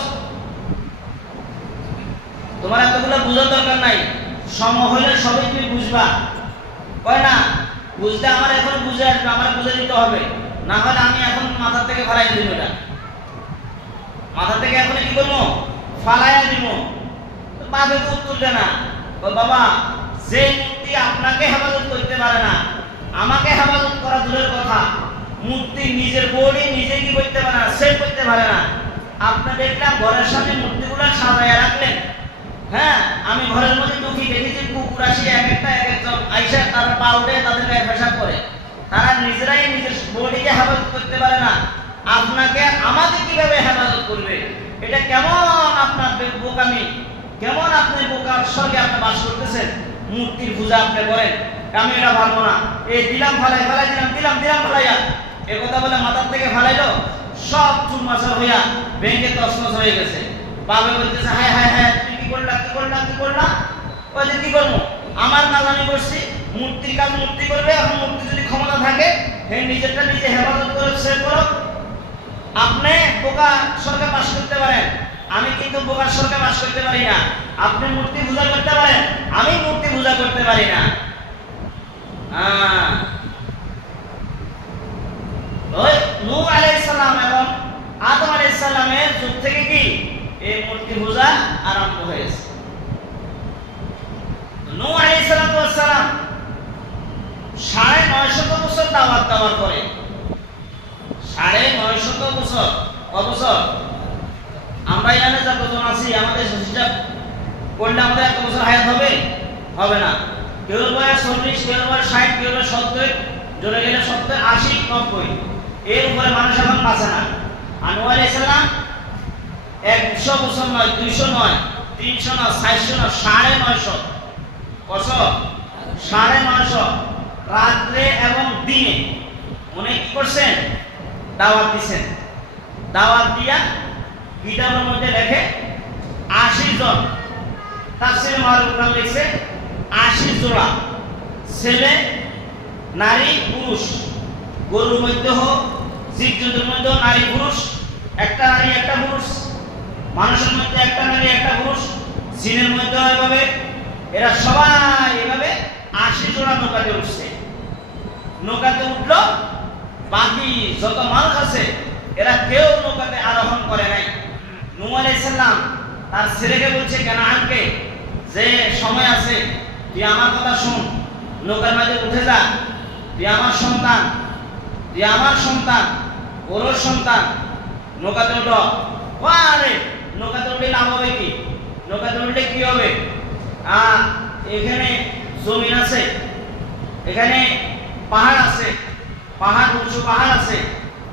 তোমার এতগুলো বুঝার দরকার নাই, সময় হলে সবই তুমি বুঝবা। কয় না, বুঝতে আমার এখন বুঝে আসবে, আমার বুঝে দিতে হবে, না হলে আমি এখন মাথা থেকে ফালাই দিব, এটা মাথা থেকে এখন কি করবো, ফালাইয়া দিব। বাবা তো উত্তর দেয় না, বাবা যে মূর্তি আপনাকে হেফাজত করতে পারে না, আমাকে হেফাজত করা দূরের কথা, মূর্তি নিজের বডি নিজে কি করতে পারে না, সেভ করতে পারে না। আপনি দেখলাম ঘরের সামনে মূর্তিগুলো সাজাইয়া রাখলেন, হ্যাঁ, আমি ঘরের মধ্যে ঢুকি, দেখেছি কুকুর আসি এক একজন আইসা তারা পা উঠে তাদের গায়ে পেশাব করে, তারা নিজেরাই নিজের বডিকে হেফাজত করতে পারে না, আপনাকে আমাকে কিভাবে হেফাজত করবে? এটা কেমন আপনার বোকামি, কেমন আপনি বোকার সঙ্গে আপনি বাস করতেছেন? মূর্তির পূজা আপনি করেন, আমি এটা ভাববো না, এই দিলাম ফালাই দিলাম ফালাইয়া, এ কথা বলে মাথার থেকে ফালাইলো, সব চুরমাচার হইয়া ভেঙে তছনছ হয়ে গেছে। বাবা বলতেছে, হায় হায় হায়, তুই কি কি করলা ওই যে কি করবো আমার কাজ আমি করছি, মূর্তির কাজ মূর্তি করবে। এখন মূর্তি যদি ক্ষমতা থাকে হে নিজেরটা নিজে হেফাজত করে সে করো। আপনি বোকা সরকার পাশ করতে পারেন, আমি কিন্তু বোকার সরকার পাশ করতে পারি না। আপনি মূর্তি পূজা করতে পারেন, আমি মূর্তি পূজা করতে পারি না। নূহ আলাইহিস সালাম এবং আদম আলাইহিস সালামের যুগ থেকে কি এই মূর্তি পূজা আরম্ভ হয়েছে। নূহ আলাইহিস সালাম 950 বছর দাওয়াত দেওয়ার পরে 950 বছর অবসর আমরা এখানে যতজন আছি আমাদের হিসাব করলে আমাদের এত বছর হায়াত হবে না। কেউ বয়স 40, কেউ বয়স 60, কেউ বয়স 70, জোরে গেলে 70, 80, 90 এর উপরে মানুষ এখন বাঁচে না। নূহ আলাইহিস সালাম 100 বছর নয়, 200 নয়, 300 নয়, 400 নয়, 950 বছর 950 রাত্রে এবং দিনে উনি কি করছেন দাওয়াত দিছেন। দাওয়াত দিয়া কিতাবের মধ্যে লেখে 80 জন, তাফসীরে মারুফ নাম লিখছে 80 জোড়া ছেলে নারী পুরুষ, গরুর মধ্যে হোক জীবজন্তুর মধ্যে নারী পুরুষ, একটা নারী একটা পুরুষ, মানুষের মধ্যে একটা নারী একটা পুরুষ, জিনের মধ্যে এভাবে এরা সবাই এভাবে 80 জোড়া নৌকাতে উঠছে। নৌকাতে উঠলো, বাকি যত মানুষ আছে এরা কেউ নৌকাতে আরোহণ করে নাই। নূহ আলাইহিস সালাম তার ছেলেকে বলছে কানানকে যে সময় আছে তুই আমার কথা শুন, নৌকার মাঝে উঠে যা, তুই আমার সন্তান ওর সন্তান, নৌকাতে উঠো। আরে নৌকাতে উঠলে লাভ হবে কি? নৌকাতে উঠলে কি হবে? এখানে জমিন আছে, এখানে পাহাড় আছে, পাহাড় উঁচু পাহাড় আছে,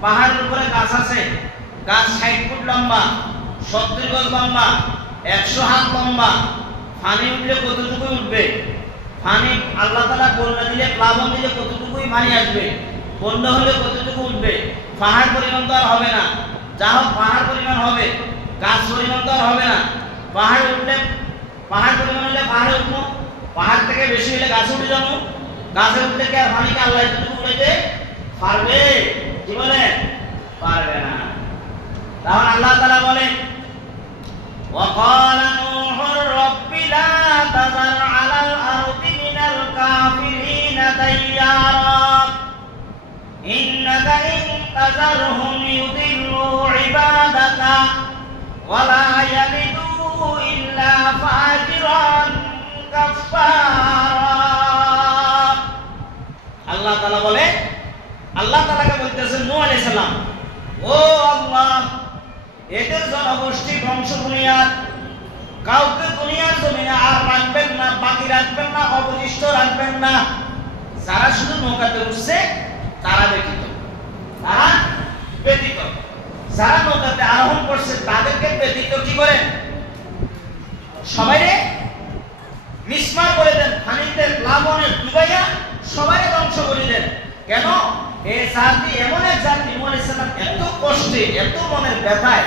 পাহাড়ের উপরে গাছ আছে, গাছ 60 ফুট লম্বা, 70 গজ লম্বা, 100 হাত লম্বা। পানি উঠলে কতটুকু উঠবে? পানি আল্লাহ তাআলা বন্যা দিলে প্লাবন দিলে কতটুকুই পানি আসবে, বন্যা হলে কতটুকু উঠবে? পাহাড় পরিমাণ তো আর হবে না। যা হোক পাহাড় পরিমাণ হবে, গাছ পরিমাণ তো আর হবে না। পাহাড় উঠলে পাহাড় পরিমাণ হলে পাহাড়ে উঠবো, পাহাড় থেকে বেশি হলে গাছে উঠে যাবো। গাছে উঠলে কি আর পানিকে আল্লাহ এতটুকু উঠেতে পারবে? কি বলে? পারবে না। তাহলে আল্লাহ তাআলা বলেন وقال نوح رب لا تذر على الأرض من الكافرين ديارا إنك إن تذرهم يضلوا عبادك ولا يلدوا إلا فاجرا كفارا। আল্লাহ তাআলা বলে, আল্লাহ তাআলাকে বলতেছেন নূহ আলাইহিস সালাম, ও আল্লাহ এদের জনগোষ্ঠী ধ্বংস দুনিয়ার কাউকে দুনিয়ার জমিনে আর রাখবেন না, বাকি রাখবেন না, অবশিষ্ট রাখবেন না। যারা শুধু নৌকাতে উঠছে তারা ব্যতীত, যারা নৌকাতে আরোহণ করছে তাদেরকে ব্যতীত কি করেন? সবাইরে মিসমার করে দেন, পানিতে প্লাবনে ডুবাইয়া সবাই ধ্বংস করে দেন। কেন? এই জাতি এমন এক জাতি, নূহ আলাইহিস সালাম এত কষ্টে, এত মনের ব্যথায়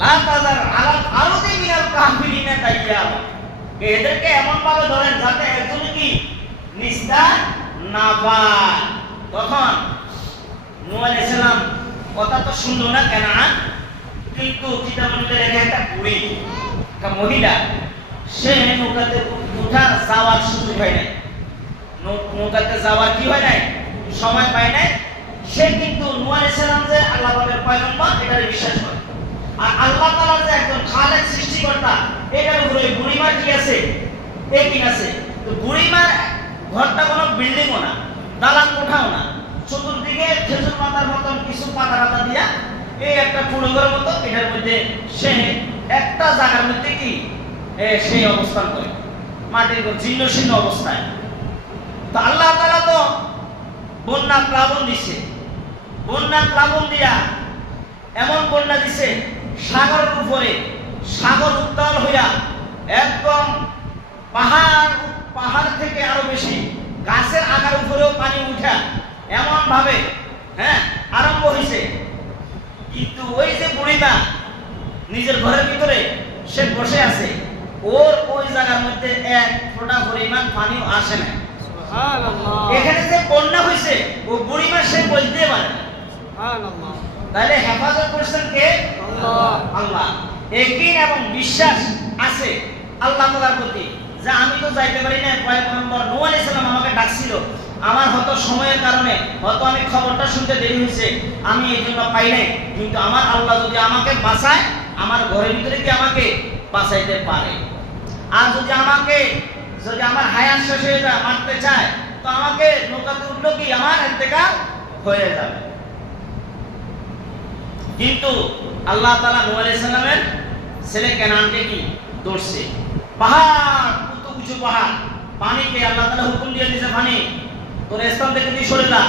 লা তাযার আলাল আরদি মিনাল কাফিরিনা দাইয়ারা, এদেরকে এমন ভাবে ধরেন যাতে একজন কি নিস্তার না পায়। তখন নূহ আলাইহিস সালাম কথা তো শুনলো না কেন, কিন্তু কিতাবের মধ্যে লেখা একটা বুড়ি, একটা মহিলা, সে নৌকাতে উঠার যাওয়ার সুযোগ হয় নাই, নৌকাতে যাওয়ার কি হয় নাই, সময় পায় নাই। সে কিন্তু নূহ আলাইহিস সালাম যে আল্লাহ পাকের পয়গম্বর এটারে বিশ্বাস করে, আর আল্লাহ তাআলা যে একজন খালেক সৃষ্টিকর্তা এটার উপরে বুড়িমার কি আছে? একই আছে। তো বুড়িমার ঘরটা কোনো বিল্ডিংও না, দালান কোঠাও না, চতুর্দিকে খেজুর পাতার মতন কিছু পাতা দিয়া এই একটা পুরোঘরের মতো, এটার মধ্যে সে একটা জায়গার মধ্যে কি সেই অবস্থান করে, মাটির জীর্ণ শীর্ণ অবস্থায়। তো আল্লাহ তাআলা তো বন্যা প্লাবন দিছে, বন্যা প্লাবন দিয়া এমন বন্যা দিছে সাগরের উপরে, সাগর উত্তাল হইয়া একদম পাহাড় থেকে আরো বেশি গাছের আগার উপরেও পানি উঠা এমন ভাবে আরম্ভ হয়েছে। কিন্তু ওই যে বুড়িমা নিজের ঘরের ভিতরে সে বসে আছে, ওর ওই জায়গার মধ্যে এক ফোঁটা পরিমাণ পানিও আসে না। এখানে যে বন্যা হয়েছে ও বুড়িমা সে বলতে পারে না। তাহলে হেফাজত করছেন কে? আল্লাহ। একই এবং বিশ্বাস আছে আল্লাহ তাআলার প্রতি যে আমি তো যাইতে পারি না, পয়গম্বর নূহ আলাইহিস সালাম আমাকে ডাকছিল, আমার হয়তো সময়ের কারণে হয়তো আমি খবরটা শুনতে দেরি হয়েছে, আমি এই জন্য পাই নাই, কিন্তু আমার আল্লাহ যদি আমাকে বাঁচায়, আমার ঘরের ভিতরে কি আমাকে বাঁচাইতে পারে। আর যদি আমার হায়াত শেষ হয়ে যায়, মারতে চায়, তো আমাকে নৌকাতে উঠলো কি আমার ইন্তেকাল হয়ে যাবে। কিন্তু আল্লাহ তাআলা নূহ আলাইহিস সালামের ছেলে কেনানকে কি ধরছে, পাহাড়, কত উঁচু পাহাড়, পানিকে আল্লাহ তাআলা হুকুম দিয়ে দিয়েছে, পানি তোর স্থান থেকে তুই সরে যা।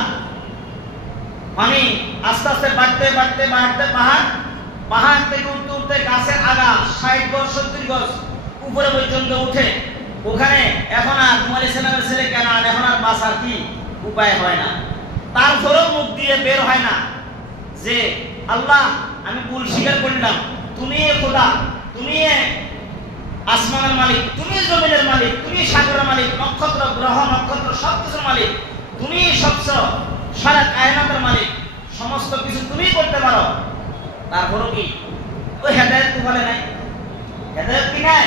পানি আস্তে আস্তে বাড়তে বাড়তে বাড়তে পাহাড় থেকে উঠতে উঠতে গাছের আগা 60 গজ 70 গজ উপরে পর্যন্ত উঠে। ওখানে এখন আর নূহ আলাইহিস সালামের ছেলে কেনান এখন আর বাঁচার কি উপায় হয় না। তারপরেও মুখ দিয়ে বের হয় না যে আল্লাহ আমি ভুল স্বীকার করলাম, তুমি খোদা, তুমি আসমানের মালিক, তুমি জমিনের মালিক, তুমি সাগরের মালিক, নক্ষত্র গ্রহ নক্ষত্র সবকিছুর মালিক, তুমি সবচেয়ে সারা কায়নাতের মালিক, সমস্ত কিছু তুমি করতে পারো। তারপরও কি ওই হেদায়েত তুফালে নাই? হেদায়েত কি নাই?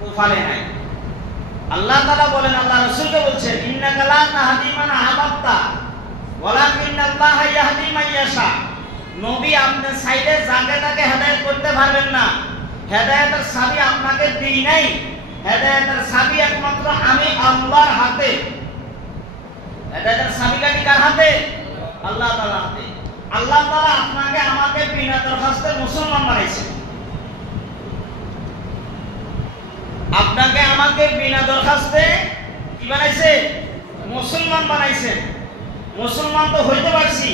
তুফালে নাই। আল্লাহ তাআলা বলেন, আল্লাহ রাসূলকে বলছেন, ইন্নাকা লা তাহদি মান আহবাবতা ওয়ালাকিন্নাল্লাহা ইয়াহদি মান ইয়াশা। নবী আপনি চাইলে যাকে তাকে হেদায়েত করতে পারবেন না। হেদায়েতের চাবি আপনাকে দেই নাই, হেদায়েতের চাবি একমাত্র আমি আল্লাহর হাতে। হেদায়েতের চাবিটা কি কার হাতে? আল্লাহ তাআলার হাতে। আল্লাহ তাআলা আপনাকে আমাকে বিনা দরখাস্তে মুসলমান বানাইছে। আপনাকে আমাকে বিনা দরখাস্তে কি বানাইছে? মুসলমান বানাইছে। মুসলমান তো হইতে পারছি,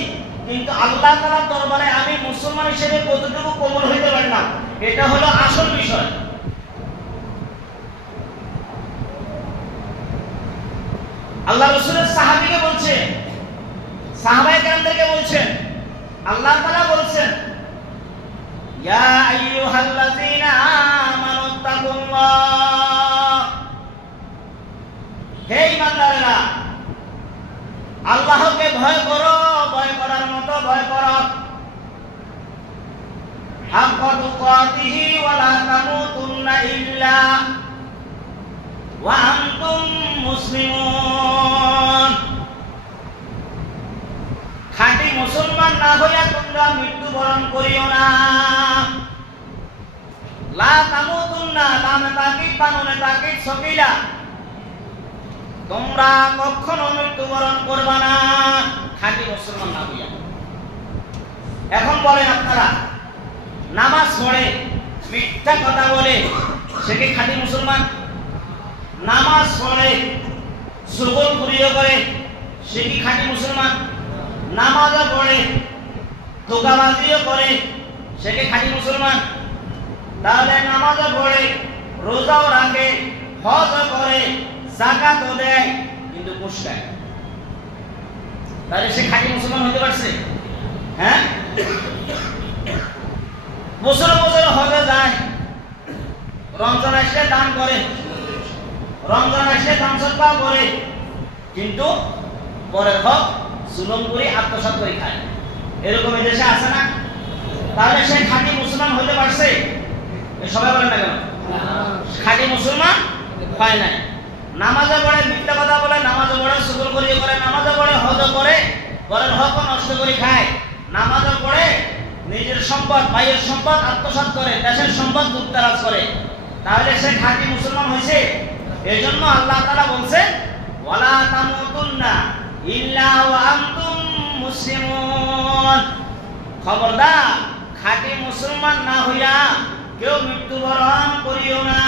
কিন্তু আল্লাহ তাআলার দরবারে আমি মুসলমান হিসেবে কতটুকু কবুল হইতে পারলাম, এটা হলো আসল বিষয়। আল্লাহ রাসূলের সাহাবীকে বলছে, সাহাবায়ে কেরামদেরকে বলছেন, আল্লাহ তাআলা বলছেন, ইয়া আইয়ুহাল্লাযীনা আমানু তাকুল্লাহ, হে ঈমানদারেরা আল্লাহকে ভয় করো, ভয় করার মতো ভয় করো। হাক্কা তুকাতিহি ওয়া লা তামুতুন্না ইল্লা ওয়া আনতুম মুসলিমুন। খাঁটি মুসলমান না হইয়া তোমরা মৃত্যুবরণ করিও না। লা তামুতুন্না, লামে তাকিদ বানুনে তাকিদ সকিলা, তোমরা কখনো মৃত্যুবরণ করবা না খাঁটি মুসলমান না হইয়া। এখন বলেন আপনারা, নামাজ পড়ে মিথ্যা কথা বলে সে কি খাঁটি মুসলমান? নামাজ পড়ে জুলুমখুরিও করে সে কি খাঁটি মুসলমান? নামাজও পড়ে ধোঁকাবাজিও করে সে কি খাঁটি মুসলমান? তাহলে নামাজও পড়ে, রোজাও রাখে, হজও করে, যাকাতও দেয়, কিন্তু ঘুষ খায়, তাহলে সে খাঁটি মুসলমান হতে পারছে? হ্যাঁ, বছর বছর হজে যায়, রমজান আসলে দান করে, রমজান আসলে দান সদকা করে, কিন্তু পরের হক জুলুম করে আত্মসাৎ করে খায়। এরকম দেশে আছে না? তাহলে সে খাঁটি মুসলমান হতে পারছে? সবাই বলেন না কেন? খাঁটি মুসলমান হয় নাই। নামাজে পড়ে মিথ্যা কথা বলে, নামাজে পড়ে সুগুল করিয়ে করে, নামাজে পড়ে হজ করে, পরের হক নষ্ট করে খায়, নামাজে পড়ে নিজের সম্পদ, ভাইয়ের সম্পদ আত্মসাৎ করে, দেশের সম্পদ লুটতরাজ করে, তাহলে সে খাঁটি মুসলমান হয়েছে? এই জন্য আল্লাহ তাআলা বলছেন, ওয়ালা তামুতুন্না ইল্লা ওয়া আনতুম মুসলিমুন। খবরদার, খাঁটি মুসলমান না হইয়া কেউ মৃত্যুবরণ করিও না।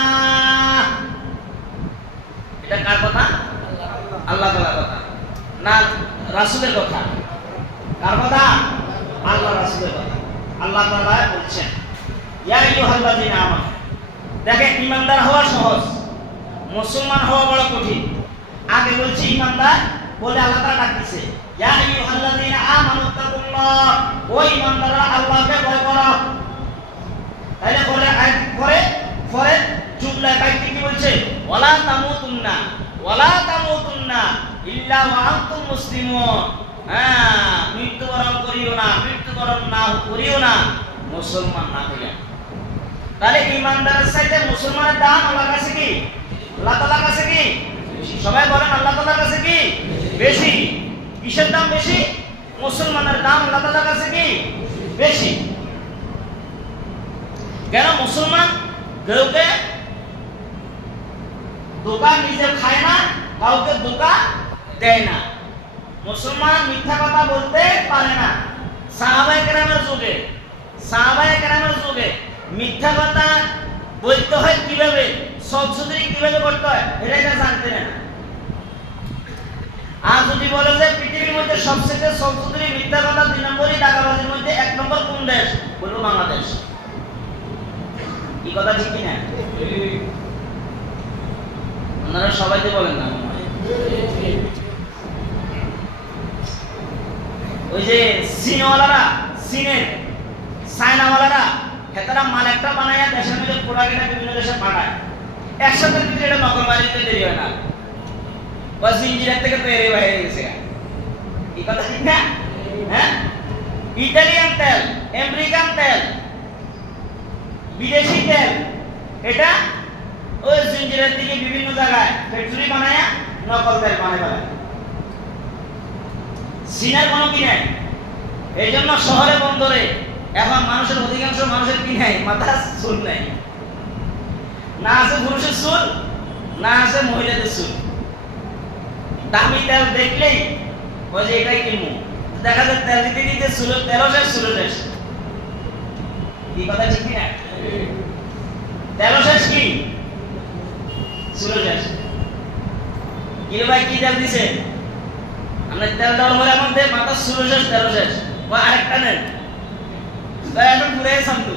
এটা কার কথা? আল্লাহ তাআলার কথা না রাসূলের কথা? কার কথা? আল্লাহ রাসূলের কথা। আল্লাহ তাআলা বলছেন, ইয়া আইয়ুহাল্লাযীনা আমানু। দেখেন, ঈমানদার হওয়া সহজ, মুসলমান হওয়া বড় কঠিন। আগে বলছি ঈমানদার বলে আল্লাহ তাআলা ডাক দিয়েছে, ইয়া আইয়ুহাল্লাযীনা আমানু তাকুল্লাহ, ও ঈমানদাররা আল্লাহকে ভয় করো। তাহলে বলে পরে উম্মত, হ্যাঁ মৃত্যুবরণ করিও না, মৃত্যুবরণ না করিও না মুসলমান না হইয়া। তাহলে ইমানদারের চাইতে মুসলমানের দাম আল্লাহর কাছে কি? আল্লাহ তাআলার কাছে কি? সবাই বলেন আল্লাহ তাআলার কাছে কি বেশি? কিসের দাম বেশি? মুসলমানের দাম আল্লাহ তাআলার কাছে কি বেশি। কেন? মুসলমান কাউকে ধোঁকা নিজে খায় না, কাউকে ধোঁকা দেয় না। মুসলমান মিথ্যা কথা বলতে পারে না। সাহাবায়ে কেরামের যুগে মিথ্যা কথা বলতে হয় কিভাবে, সবসুদরি কিভাবে করতে হয় এটা জানতে না। আর যদি বলে যে পৃথিবীর মধ্যে সবচেয়ে সবসুদরি মিথ্যা কথা 2 নম্বরই টাকাবাজির মধ্যে 1 নম্বর কোন দেশ? বলবো বাংলাদেশ। কি কথা ঠিক কিনা? আপনারা সবাই তো বলেন না। ওই যে চীনওয়ালারা, চীনের চায়নাওয়ালারা হেতারা মাল একটা বানায় দেশের মধ্যে প্রোডাক্ট বিভিন্ন দেশে পাঠায়, একসাথে কিন্তু এটা নকল বাড়িতে দেরি হয় না, বাস ইঞ্জিনিয়ার থেকে তৈরি হয়ে গেছে। এই কথা ঠিক না? হ্যাঁ, ইটালিয়ান তেল, আমেরিকান তেল, বিদেশি তেল, এটা ওই ইঞ্জিনিয়ার থেকে বিভিন্ন জায়গায় ফ্যাক্টরি বানায় নকল তেল বানায়। চীনের কোনো কি নাই। এই জন্য শহরে বন্দরে এখন মানুষের অধিকাংশ মানুষের কি নাই? মাথা চুল নাই, না আছে পুরুষের চুল, না আছে মহিলাদের চুল। দামি তেল দেখলেই ওই যে এটাই কিনবো, দেখা যায় তেল দিতে দিতে চুলের তেলও শেষ, চুলের শেষ। কি কথা ঠিক না? তেলও শেষ কি চুলের শেষ। কি ভাই কি তেল দিছে? আমরা তেল দেওয়ার পরে আমাদের মাথা চুলের শেষ, তেলও শেষ, বা আরেকটা নেন এখন পুরে শান্ত।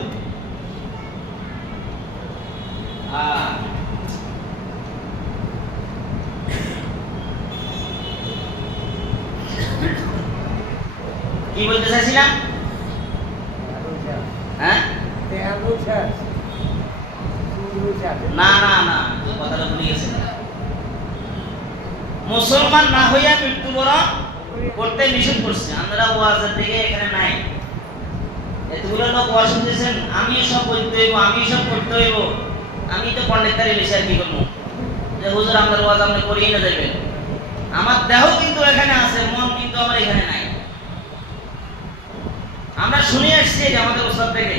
কি বলতে চাইছিলাম? হ্যাঁ, না না না, কথাটা ভুলে গেছি। মুসলমান না হইয়া মৃত্যুবরণ করতে নিষেধ করছে। আমরা ওয়াজের দিকে এখানে নাই, এতগুলো লোক ওয়াজ শুনতেছেন, আমি সব বলতে হইব, আমি সব করতে হইব, আমি তো পণ্ডিতারি বেশি আর কি করবো যে হুজুর আপনার ওয়াজ আপনি করিয়ে না যাবেন। আমার দেহ কিন্তু এখানে আছে, মন কিন্তু আমার এখানে নাই। আমরা শুনে আসছি যে আমাদের ওস্তাদ থেকে,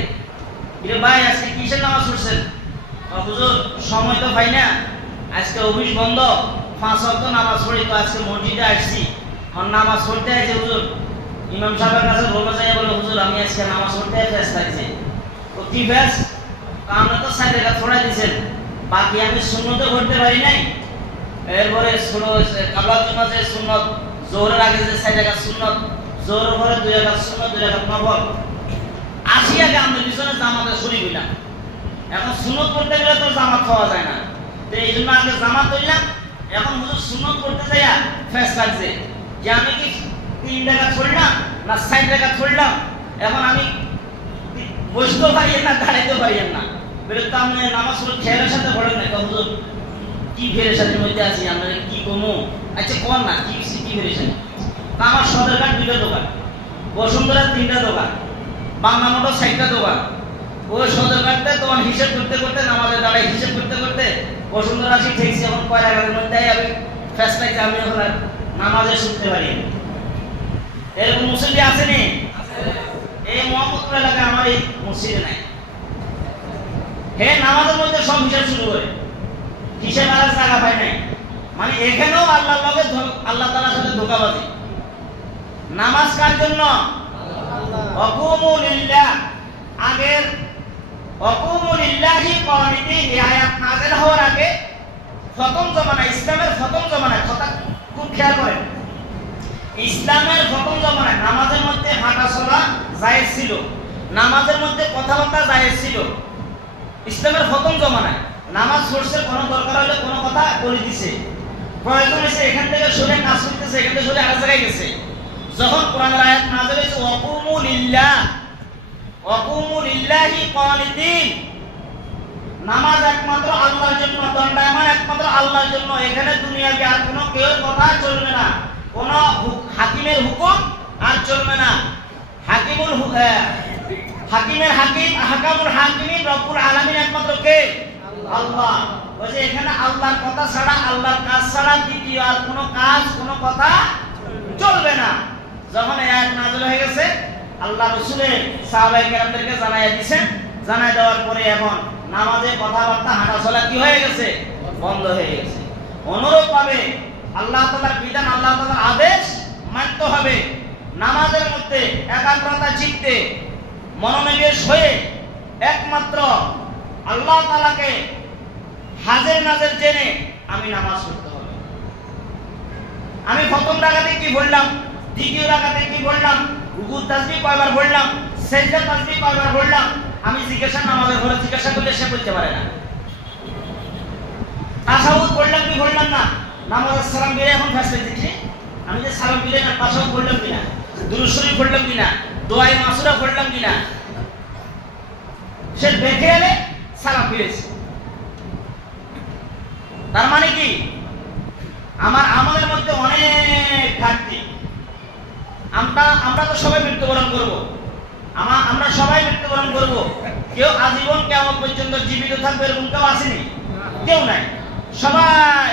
ভাই আজকে কিসের নামাজ পড়ছেন? হুজুর সময় তো পাই না, আজকে অফিস বন্ধ, 5 ওয়াক্ত নামাজ পড়ি, তো আজকে মসজিদে আসছি, আমার নামাজ পড়তে আছে হুজুর। ইমাম সাহেবের কাছে বলতে চাই, বলে হুজুর আমি আজকে নামাজ পড়তে ফেস থাকছে। তো কি ফেস? আমরা তো 4 রাকাত পড়াই দিয়েছেন, বাকি আমি সুন্নতে পড়তে পারি নাই। এরপরে কাবলাত নামাজের সুন্নত, জোহরের আগে যে 4 রাকাত সুন্নত, জোহরের পরে 2 রাকাত সুন্নত, 2 রাকাত নফল। 80 আগে আমরা পিছনে জামাতে শরীক হইলাম। এখন সুন্নত পড়তে গেলে তো জামাত খাওয়া যায় না, তো এই জন্য আগে জামাত হইলাম। এখন হুজুর সুন্নত পড়তে যাইয়া ফেস লাগছে যে আমি কি 3 রাকাত পড়লাম না 4 রাকাত পড়লাম, এখন আমি বসতেও পারি না, দাঁড়াইতেও পারি না। বলে তো আপনি নামাজ পড়ে খেয়ালের সাথে পড়েন না। হুজুর কি ফেরেশানির মধ্যে আছি, আমরা কি কমু? আচ্ছা কোন না কি কি ফেরেশানি? আমার সদরঘাট 2টা দোকান, বসুন্ধরা 3টা দোকান, বাংলা মোটর 4টা দোকান। ওই সদরঘাটতে তোমার হিসাব করতে করতে, নামাজের দাঁড়ায় হিসাব করতে করতে বসুন্ধরা আসি ঠেকছি। এখন কয় রাকাতের মধ্যে আমি ফেস লাগছে, আমি এখন আর নামাজে শুনতে পারি। এরকম মুসল্লি আসেনি? এই মোহাম্মদপুর এলাকায় আমার এই মসজিদে নাই। হে নামাজের মধ্যে সব হিসাব শুরু করে, হিসাব আর জায়গা পায় নাই। মানে এখানেও আল্লাহর লগে আল্লাহ তাআলার সাথে ধোঁকাবাজি। নামাজ কার জন্য? ওয়াকুমু লিল্লাহ। আগের ওয়াকুমু লিল্লাহি কানিতিন এই আয়াত নাযিল হওয়ার আগে প্রথম জমানায়, ইসলামের প্রথম জমানায়, কথা খুব খেয়াল করেন, ইসলামের প্রথম জমানায় নামাজের মধ্যে হাঁটা চলা জায়েজ ছিল, নামাজের মধ্যে কথাবার্তা জায়েজ ছিল। ইসলামের প্রথম জমানায় নামাজ পড়ছে, কোনো দরকার হলে কোনো কথা বলে দিছে, প্রয়োজন হয়েছে এখান থেকে সরে কাজ করতেছে, এখান থেকে সরে আরেক জায়গায় গেছে। যখন কোরআনের আয়াত নাযিল হয়েছে ওয়াকুমু লিল্লাহ, ওয়াকুমু লিল্লাহি কানিতিন, নামাজ একমাত্র আল্লাহর জন্য, দণ্ডায়মান একমাত্র আল্লাহর জন্য, এখানে দুনিয়াতে আর কোনো কেউ কথা চলবে না। কোন হাকিমের হুকুম আর চলবে না। হাকিমের হাকিম হাকামুল হাকিমিন রব্বুল আলামিন একমাত্র কে? আল্লাহ। বলে এখানে আল্লাহর কথা ছাড়া, আল্লাহর কাজ ছাড়া দ্বিতীয় আর কোনো কাজ কোনো কথা চলবে না। যখন এই আয়াত নাযিল হয়ে গেছে, আল্লাহ রাসূলের সাহাবায়ে কেরামদেরকে জানাইয়া দিয়েছেন। জানাই দেওয়ার পরে এখন নামাজে কথাবার্তা হাঁটা চলা কি হয়ে গেছে? বন্ধ হয়ে গেছে। অনুরূপভাবে আল্লাহ তাআলার বিধান, আল্লাহ তাআলার আদেশ মানতে হবে। নামাজের মধ্যে একাগ্রতা চিত্তে মনোনিবেশ হয়ে একমাত্র আল্লাহ তাআলাকে হাজির নাজির জেনে আমি নামাজ পড়তে হবে। আমি প্রথম রাকাতে কি বললাম, দ্বিতীয় রাকাতে কি বললাম, রুকুর তাসবিহ কয়বার বললাম, সিজদা তাসবিহ কয়বার বললাম, আমি জিজ্ঞাসা নামাজের ঘরে জিজ্ঞাসা করলে সে বলতে পারে না। তাশাহুদ পড়লাম কি বললাম না, নামাজের সালাম দিয়ে এখন ফেসলে দিচ্ছি, আমি যে সালাম দিলে না তাশাহুদ পড়লাম কিনা, দুরূদ শরীফ পড়লাম কিনা, দোয়ায়ে মাসুরা পড়লাম কিনা, সে দেখে এলে সালাম ফিরেছে। তার মানে কি আমাদের মধ্যে অনেক ঘাটতি। আমরা তো সবাই মৃত্যুবরণ করব, আমরা সবাই মৃত্যুবরণ করব। কেউ আজীবন কিয়ামত পর্যন্ত জীবিত থাকবে এরকম কেউ আসেনি, কেউ নাই। সবাই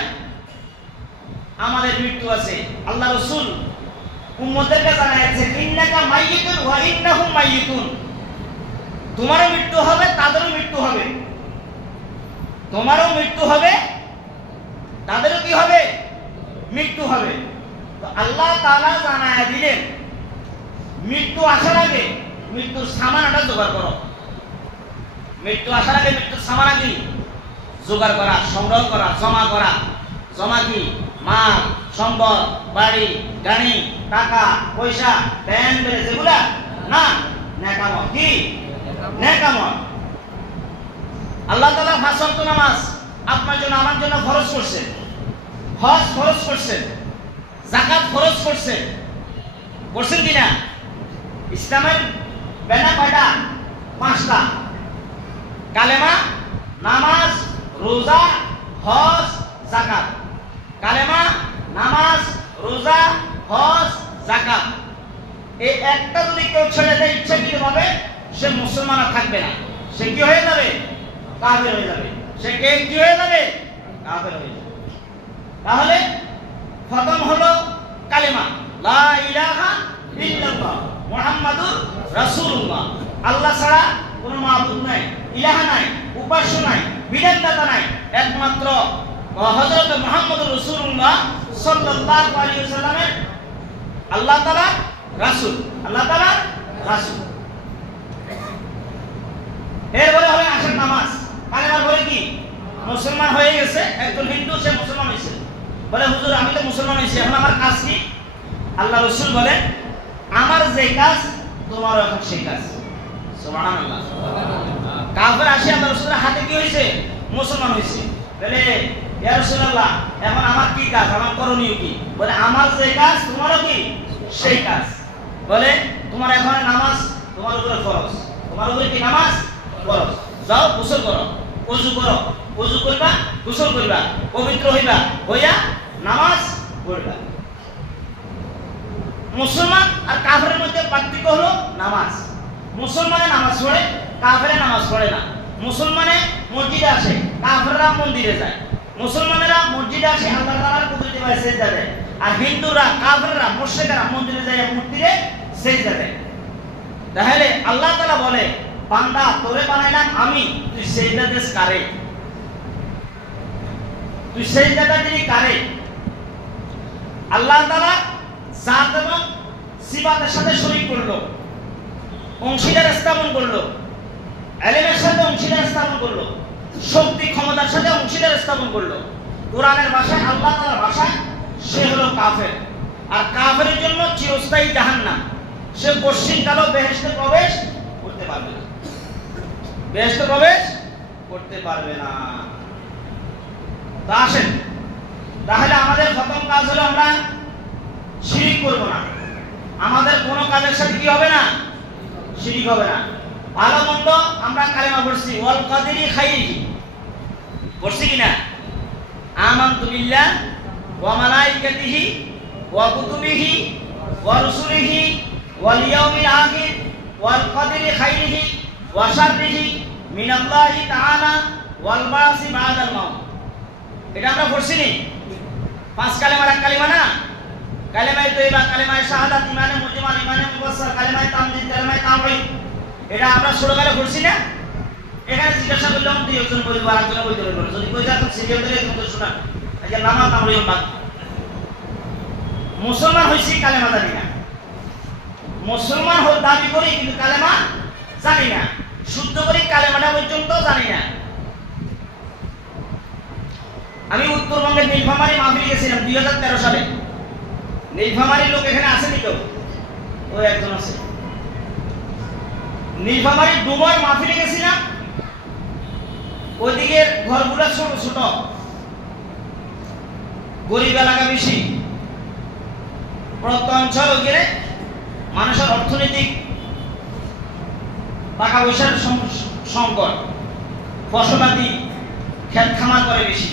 আমাদের মৃত্যু আছে। আল্লাহ রাসূল উম্মতদেরকে জানাইছেন, ইন্নাকা মাইয়িতুন ওয়া ইন্নাহুম মাইয়িতুন। তোমারও মৃত্যু হবে, তাদেরও মৃত্যু হবে। তোমারও মৃত্যু হবে, তাদেরও কি হবে? মৃত্যু হবে। তো আল্লাহ তাআলা জানায়া দিলেন, মৃত্যু আসার আগে মৃত্যুর সামানটা জোগাড় করো। মৃত্যু আসার আগে মৃত্যুর সামান কি? জোগাড় করা, সংগ্রহ করা, জমা করা। জমা কি? মাল, সম্পদ, বাড়ি, গাড়ি, টাকা, পয়সা, ব্যাংক ব্যালেন্স, যেগুলা না, নেকামত। কি? নেকামত। আল্লাহ তাআলা পাঁচ ওয়াক্ত নামাজ আপনার জন্য আমার জন্য ফরজ করছেন, হজ ফরজ করছেন, যাকাত ফরজ করছেন। করছেন কিনা? ইসলামের বেনা কয়টা? 5টা। কালেমা, নামাজ, রোজা, হজ, যাকাত। কালেমা, নামাজ, রোজা, হজ, যাকাত। এই একটা যদি কেউ ছেড়ে দেয় ইচ্ছাকৃতভাবে, সে মুসলমান আর থাকবে না। সে কি হয়ে যাবে? কাফের হয়ে যাবে। সে কি হয়ে যাবে? কাফের হয়ে যাবে। তাহলে প্রথম হলো কালেমা, লা ইলাহা ইল্লাল্লাহ মুহাম্মাদুর রাসূলুল্লাহ। আল্লাহ ছাড়া কোনো মাবুদ নাই, ইলাহা নাই, উপাস্য নাই, বিধানদাতা নাই, একমাত্র হযরত মুহাম্মদুর রাসূলুল্লাহ সাল্লাল্লাহু আলাইহি ওয়াসাল্লামের আল্লাহ তাআলা রাসূল। আল্লাহ তাআলা রাসূল। এরপরে হলো আসল নামাজ। কালেমার পরে কি? মুসলমান হয়ে গেছে। একজন হিন্দু, সে মুসলমান হয়েছে। বলে হুজুর আমি তো মুসলমান হয়েছি, এখন আমার কাজ কি? আল্লাহ রাসূল বলে, আমার যে কাজ তোমারও এখন সেই কাজ। সুবহানাল্লাহ। কাফের আসে আল্লাহ রাসূলের হাতে কি হয়েছে? মুসলমান হয়েছে। বলে ইয়া রাসূলুল্লাহ, এখন আমার কি কাজ, আমার করণীয় কি? বলে আমার যে কাজ তোমারও কি সেই কাজ। বলে তোমার এখন নামাজ তোমার উপরে ফরজ। তোমার উপরে কি? নামাজ ফরজ। যাও গোসল করো, ওযু করো, ওযু করবা, গোসল করবা, পবিত্র হইবা, হইয়া নামাজ পড়বা। মুসলমান আর কাফেরের মধ্যে পার্থক্য হলো নামাজ। মুসলমানে নামাজ পড়ে, কাফেরে নামাজ পড়ে না। মুসলমানে মসজিদে আসে, কাফেররা মন্দিরে যায়। মুসলমানেরা মসজিদে আসে আল্লাহ তাআলার কুদরতি ভাবে সিজদা দেয়, আর হিন্দুরা, কাফেররা, মুশরিকরা মন্দিরে যায় মূর্তিতে সিজদা দেয়। তাহলে আল্লাহ তাআলা বলে, বান্দা তোরে বানাইলাম আমি, তুই সিজদা দিস কারে? তুই সিজদাটা দিলি কারে? আল্লাহ তাআলা জাত এবং সিফাতের সাথে শরীক করলো, অংশীদার স্থাপন করলো, ইলমের সাথে অংশীদার স্থাপন করলো, শক্তি ক্ষমতার সাথে অংশীদার স্থাপন করলো। কোরআনের ভাষায়, আল্লাহ তাআলার ভাষায় সে হলো কাফের। আর কাফেরের জন্য চিরস্থায়ী জাহান্নাম। সে পশ্চিমকালও বেহেশতে প্রবেশ করতে পারবে না। বেহেশতে প্রবেশ করতে পারবে না। তা আসেন, তাহলে আমাদের প্রথম কাজ হলো আমরা শিরিক করব না। আমাদের কোনো কাজের সাথে কি হবে না? শিরিক হবে না। ভালো মন্দ আমরা কালেমা পড়ছি, ওয়াল কাদিরি খাইরিহি পড়ছি কিনা? আমানতু বিল্লাহ ওয়া মালাইকাতিহি ওয়া কুতুবিহি ওয়া রুসুলিহি ওয়াল ইয়াউমিল আখির ওয়াল কদরি খাইরিহি ওয়া শাররিহি মিনাল্লাহি তাআলা ওয়াল বাসি বাদাল মাউত। এটা আমরা পড়ছি নি? 5 কালেমার এক কালেমা না? কালেমায়ে তয়্যিবা, কালেমায়ে শাহাদাত, ইমানে মুজমাল, ইমানে মুফাসসাল, কালেমায়ে তামজিদ, কালেমায়ে তাওহীদ, এটা আমরা ছোটকালে পড়ছি না? এখানে জিজ্ঞাসা করলাম দুই একজন বলবো, আরেকজন বলতে পারবো না। যদি কইতা তো সিরিয়াল ধরে তুমি শোনা, এই যে নামাজ আমরিও বাদ। মুসলমান হইছি কালেমা জানি না, মুসলমান দাবি করি কিন্তু কালেমা জানি না, শুদ্ধ করি কালেমাটা পর্যন্ত জানি না। আমি উত্তরবঙ্গের নীলফামারী মাহফিল গেছিলাম 2013 সালে। নীলফামারীর লোক এখানে আসেনি কেউ? ওই একজন আছে। নীলফামারীর ডুমার মাহফিলে গেছিলাম, ওইদিকে ঘরগুলো ছোট ছোট, গরিব এলাকা বেশি, প্রত্যঞ্চল ওইখানে মানুষের অর্থনৈতিক টাকা পয়সার সংকট, ফসলাদি খেত খামার করে বেশি।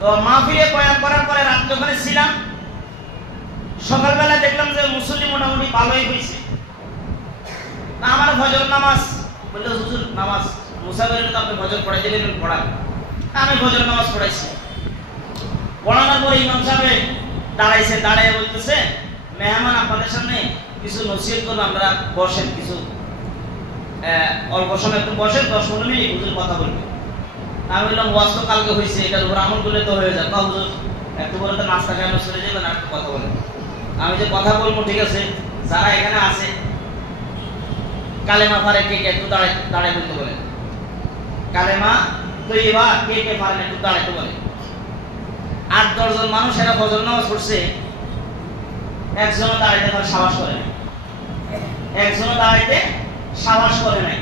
তো মাহফিলে বয়ান করার পরে রাত ওখানে ছিলাম, সকালবেলা দেখলাম যে মুসল্লি মোটামুটি ভালোই হয়েছে। আমার ফজর নামাজ বললো, হুজুর নামাজ মুসাফিরের তো আপনি ফজর পড়াই দেবেন, পড়ান। আমি ফজর নামাজ পড়াইছি। পড়ানোর পরে ইমাম সাহেব দাঁড়াইছে, দাঁড়াইয়ে বলতেছে, মেহমান আপনাদের সামনে কিছু নসিহত করবো, আমরা বসেন, কিছু অল্প সময় একটু বসেন, 10-15 মিনিট হুজুর কথা বলবে। আমি বললাম ওয়াজ তো কালকে হয়েছে, এটার উপর আমল করলে তো হয়ে যায়। হুজুর একটু বলে তো নাস্তা খাওয়ানো চলে যাবেন, আর একটু কথা বলেন। আমি যে কথা বলবো ঠিক আছে, যারা এখানে আছে কালেমা পারে কে কে একটু দাঁড়ায় বলতে বলেন, কালেমা তয়্যিবা কে কে পারেন একটু দাঁড়াইতে বলে। 8-10 জন মানুষ এরা ফজর নামাজ পড়ছে, একজনও দাঁড়াইতে তার সাহস করে নাই, একজনও দাঁড়াইতে সাহস করে নাই।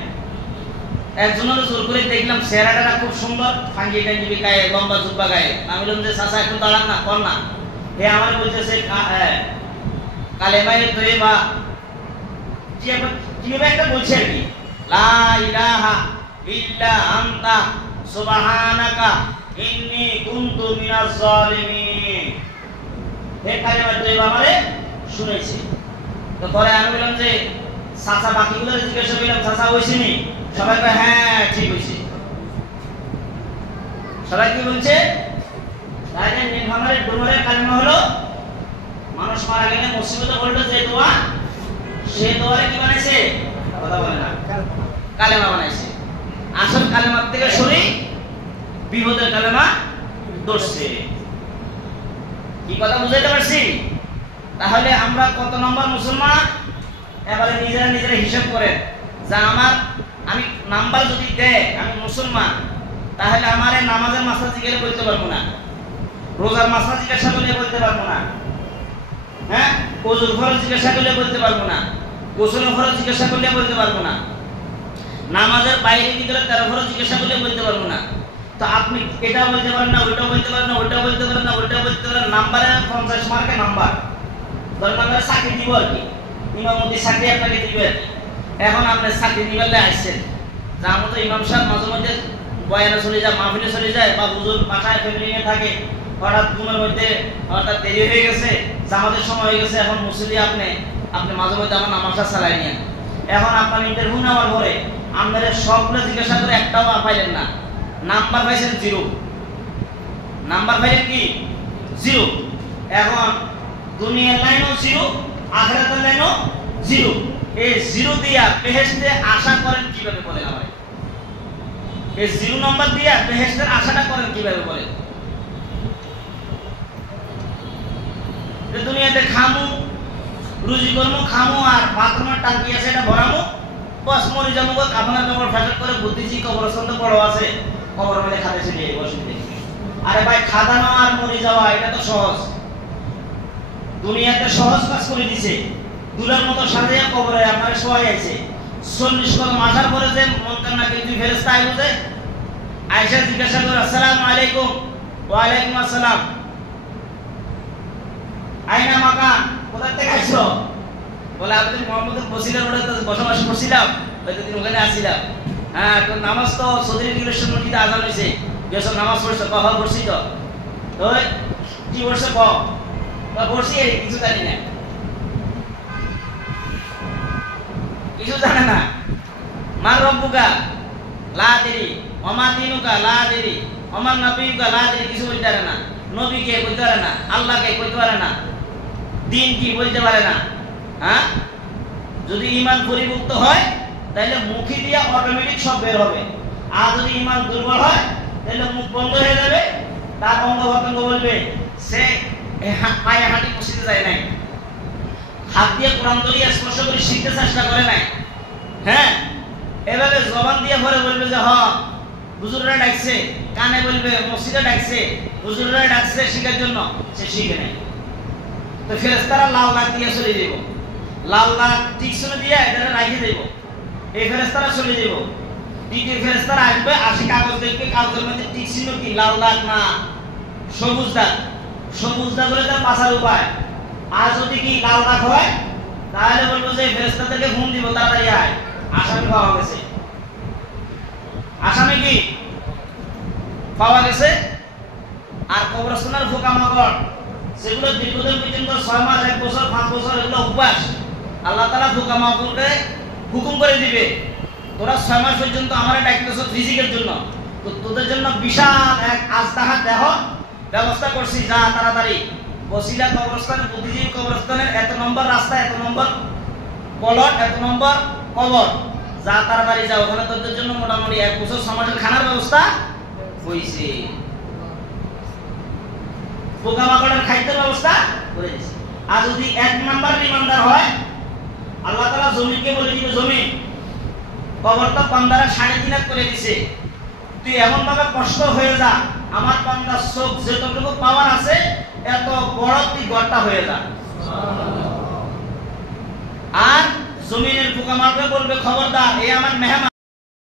একজনের জোর করে দেখলাম চেহারাটা খুব সুন্দর, ফাঙ্গি টাঙ্গি গায়ে, লম্বা জুব্বা গায়ে। আমি বললাম যে চাচা একটু দাঁড়ান না, কর না। হে আমার বলতেছে কালেমায়ে তয়্যিবা কিভাবে একটা বলছে আর কি, লা ইলাহা ইল্লা আনতা সুবহানাকা ইন্নী কুনতু মিনাজ জালিমিন। হে কালেমায়ে তয়্যিবা আমারে শুনেছি। তো পরে আমি বললাম যে চাচা বাকিগুলো জিজ্ঞাসা করলাম, চাচা হইছে নি? সবাই কয় হ্যাঁ ঠিক হইছে। সবাই কি বলছে? তাহলে নীলফামারীর ডুমরের কালেমা হলো, মানুষ মারা গেলে মুসিবতে পড়লে যে দোয়া, সে দোয়ারে কি বানাইছে? কথা বলে না, কালেমা বানাইছে। আসল কালেমার থেকে সরে বিপদের কালেমা ধরছে। কি কথা বুঝাইতে পারছি? তাহলে আমরা কত নম্বর মুসলমান? এবারে নিজেরা নিজেরা হিসাব করেন যে আমি নাম্বার যদি দেয় আমি মুসলমান, তাহলে আমার নামাজের মাসলা জিজ্ঞাসা করতে পারবো না, রোজার মাসলা জিজ্ঞাসা করলে বলতে পারবো না, হ্যাঁ, ওযুর ফরজ জিজ্ঞাসা করলে বলতে পারবো না, গোসলের ফরজ জিজ্ঞাসা করলে বলতে পারবো না, নামাজের বাইরে ভিতরে 13 ফরজ জিজ্ঞাসা করলে বলতে পারবো না। তো আপনি এটা বলতে পারেন না, ওইটা বলতে পারেন না, ওইটা বলতে পারেন না, ওইটা বলতে পারেন। নাম্বারে 50 মার্কের নাম্বার, ধরেন আমরা চাকরি দিব আর কি, ইমামতি চাকরি আপনাকে দিবে। এখন আপনি চাকরি নিবেলে আসছেন, যার মতো ইমাম সাহেব মাঝে মধ্যে বয়ানে চলে যায়, মাহফিলে চলে যায়, বা হুজুর বাসায় ফ্যামিলি নিয়ে থাকে, হঠাৎ ঘুমের মধ্যে হঠাৎ দেরি হয়ে গেছে, জামাতের সময় হয়ে গেছে, এখন মুসল্লি আপনি মাঝে মধ্যে আমার নামাজটা চালাই নিয়ে, এখন আপনার ইন্টারভিউ নেওয়ার পরে আপনাদের সবগুলো জিজ্ঞাসা করে একটাও পাইলেন না, নাম্বার পাইছেন 0, নাম্বার পাইলেন কি 0। এখন দুনিয়ার লাইনও 0, আখিরাতের লাইনও 0। এই 0 দিয়া বেহেশতে আশা করেন কিভাবে বলেন? আমার এই 0 নাম্বার দিয়া বেহেশতের আশাটা করেন কিভাবে বলেন? দুনিয়াতে খামু, রুজি করমু, খামু, আর বাথরুমের টাঙ্কি আছে এটা ভরামু, বাস মরে যাবো, কাফনা কাপড় ফ্যাশন করে বুদ্ধিজি কবরস্থান তো বড় আছে, কবর মেলে খাতে ছেড়ে বসে দেখি। আরে ভাই, খাদানো আর মরে যাওয়া এটা তো সহজ, দুনিয়াতে সহজ কাজ করে দিছে। দুলার মতো সাজিয়া কবরে আপনার শোয়াই আছে, 40 কদম আসার পরে যে মুনকার নাকি 2 ফেরেশতা আইলো, যে আয়েশা জিজ্ঞাসা করে আসসালামু আলাইকুম, ওয়া আলাইকুম আসসালাম, আইনা মাকান, কোথা থেকে আইছো? বলে আপনি মোহাম্মদের বসিলার ওটা বসবাস করছিলাম, হয়তো দিন ওখানে আসছিলাম। হ্যাঁ, তো নামাজ তো সৌদি রেগুলেশন মসজিদে আজান হয়েছে, গেছো নামাজ পড়ছো? কহ পড়ছি তো। তো কি পড়ছো? বসি কিছু জানি না, কিছু জানে না। মা রব্বুকা লা আদরি ওমা দিনুকা লা আদরি ওমা নবিয়ুকা লা আদরি, কিছু বলতে পারে না। নবীকে বলতে পারে না, আল্লাহকে বলতে পারে না, দিন কি বলতে পারে না। হ্যাঁ, যদি ঈমান পরিপূর্ণ হয় তাহলে মুখে দিয়ে অটোমেটিক সব বের হবে। আর যদি ঈমান দুর্বল হয় তাহলে মুখ বন্ধ হয়ে যাবে, তার অঙ্গ প্রত্যঙ্গ বলবে সে পায়ে হাঁটি বসিতে যায় নাই, হাত দিয়ে কোরআন ধরিয়া স্পর্শ করে শিখতে চেষ্টা করে নাই। হ্যাঁ, এভাবে জবান দিয়ে ভরে বলবে যে হুজুররা ডাকছে, কানে বলবে মসজিদে ডাকছে, হুজুররা ডাকছে শিখার জন্য, সে শিখে নাই। তো ফেরেশতারা লাল লাখ দিয়ে চলে যাব, লাল লাখ টিকশনে দিয়ে এটা রাখি দেব, এই ফেরেশতারা চলে যাব। দ্বিতীয় ফেরেশতারা আসবে, আসি কাগজ দেখবে, কাগজের মধ্যে টিক চিহ্ন কি লাল দাগ না সবুজ দাগ, সবুজ দাগ হলে তার বাঁচার উপায়। আর যদি কি লাল দাগ হয় তাহলে বলবো যে ফেরেশতাদেরকে ফোন দিব, তাড়াতাড়ি আয়, আসামি পাওয়া গেছে। আসামি কি পাওয়া গেছে। আর কবরস্থানের পোকামাকড় সেগুলো দীর্ঘদিন পর্যন্ত 6 মাস 1 বছর 5 বছর এগুলো উপবাস, আল্লাহ তাআলা পোকামাকড়কে হুকুম করে দিবে তোরা 6 মাস পর্যন্ত আমারে ডাকতেছ ফিজিকের জন্য, তো তোদের জন্য বিশাল এক আজদাহা দেহ ব্যবস্থা করছি, যা তাড়াতাড়ি বসিলা কবরস্থানে, বুদ্ধিজীবী কবরস্থানের এত নম্বর রাস্তা, এত নম্বর পলট, এত নম্বর কবর, যা তাড়াতাড়ি যাও, ওখানে তোদের জন্য মোটামুটি 1 বছর 6 মাসের খানার ব্যবস্থা হইছে, পোকামাকড়ের খাদ্যের ব্যবস্থা করে দিয়েছে। আর যদি 1 নাম্বার ইমানদার হয়, আল্লাহ তাআলা জমিকে বলে দিবে, জমি কবরটা বান্দারা 3.5 করে দিছে, তুই এমন ভাবে কষ্ট হয়ে যা, আমার বান্দার চোখ যতটুকু পাওয়ার আছে এত বড় তুই গড়টা হয়ে যা। আর জমিনের পোকামাকড় বলবে, খবরদার, এই আমার মেহমান।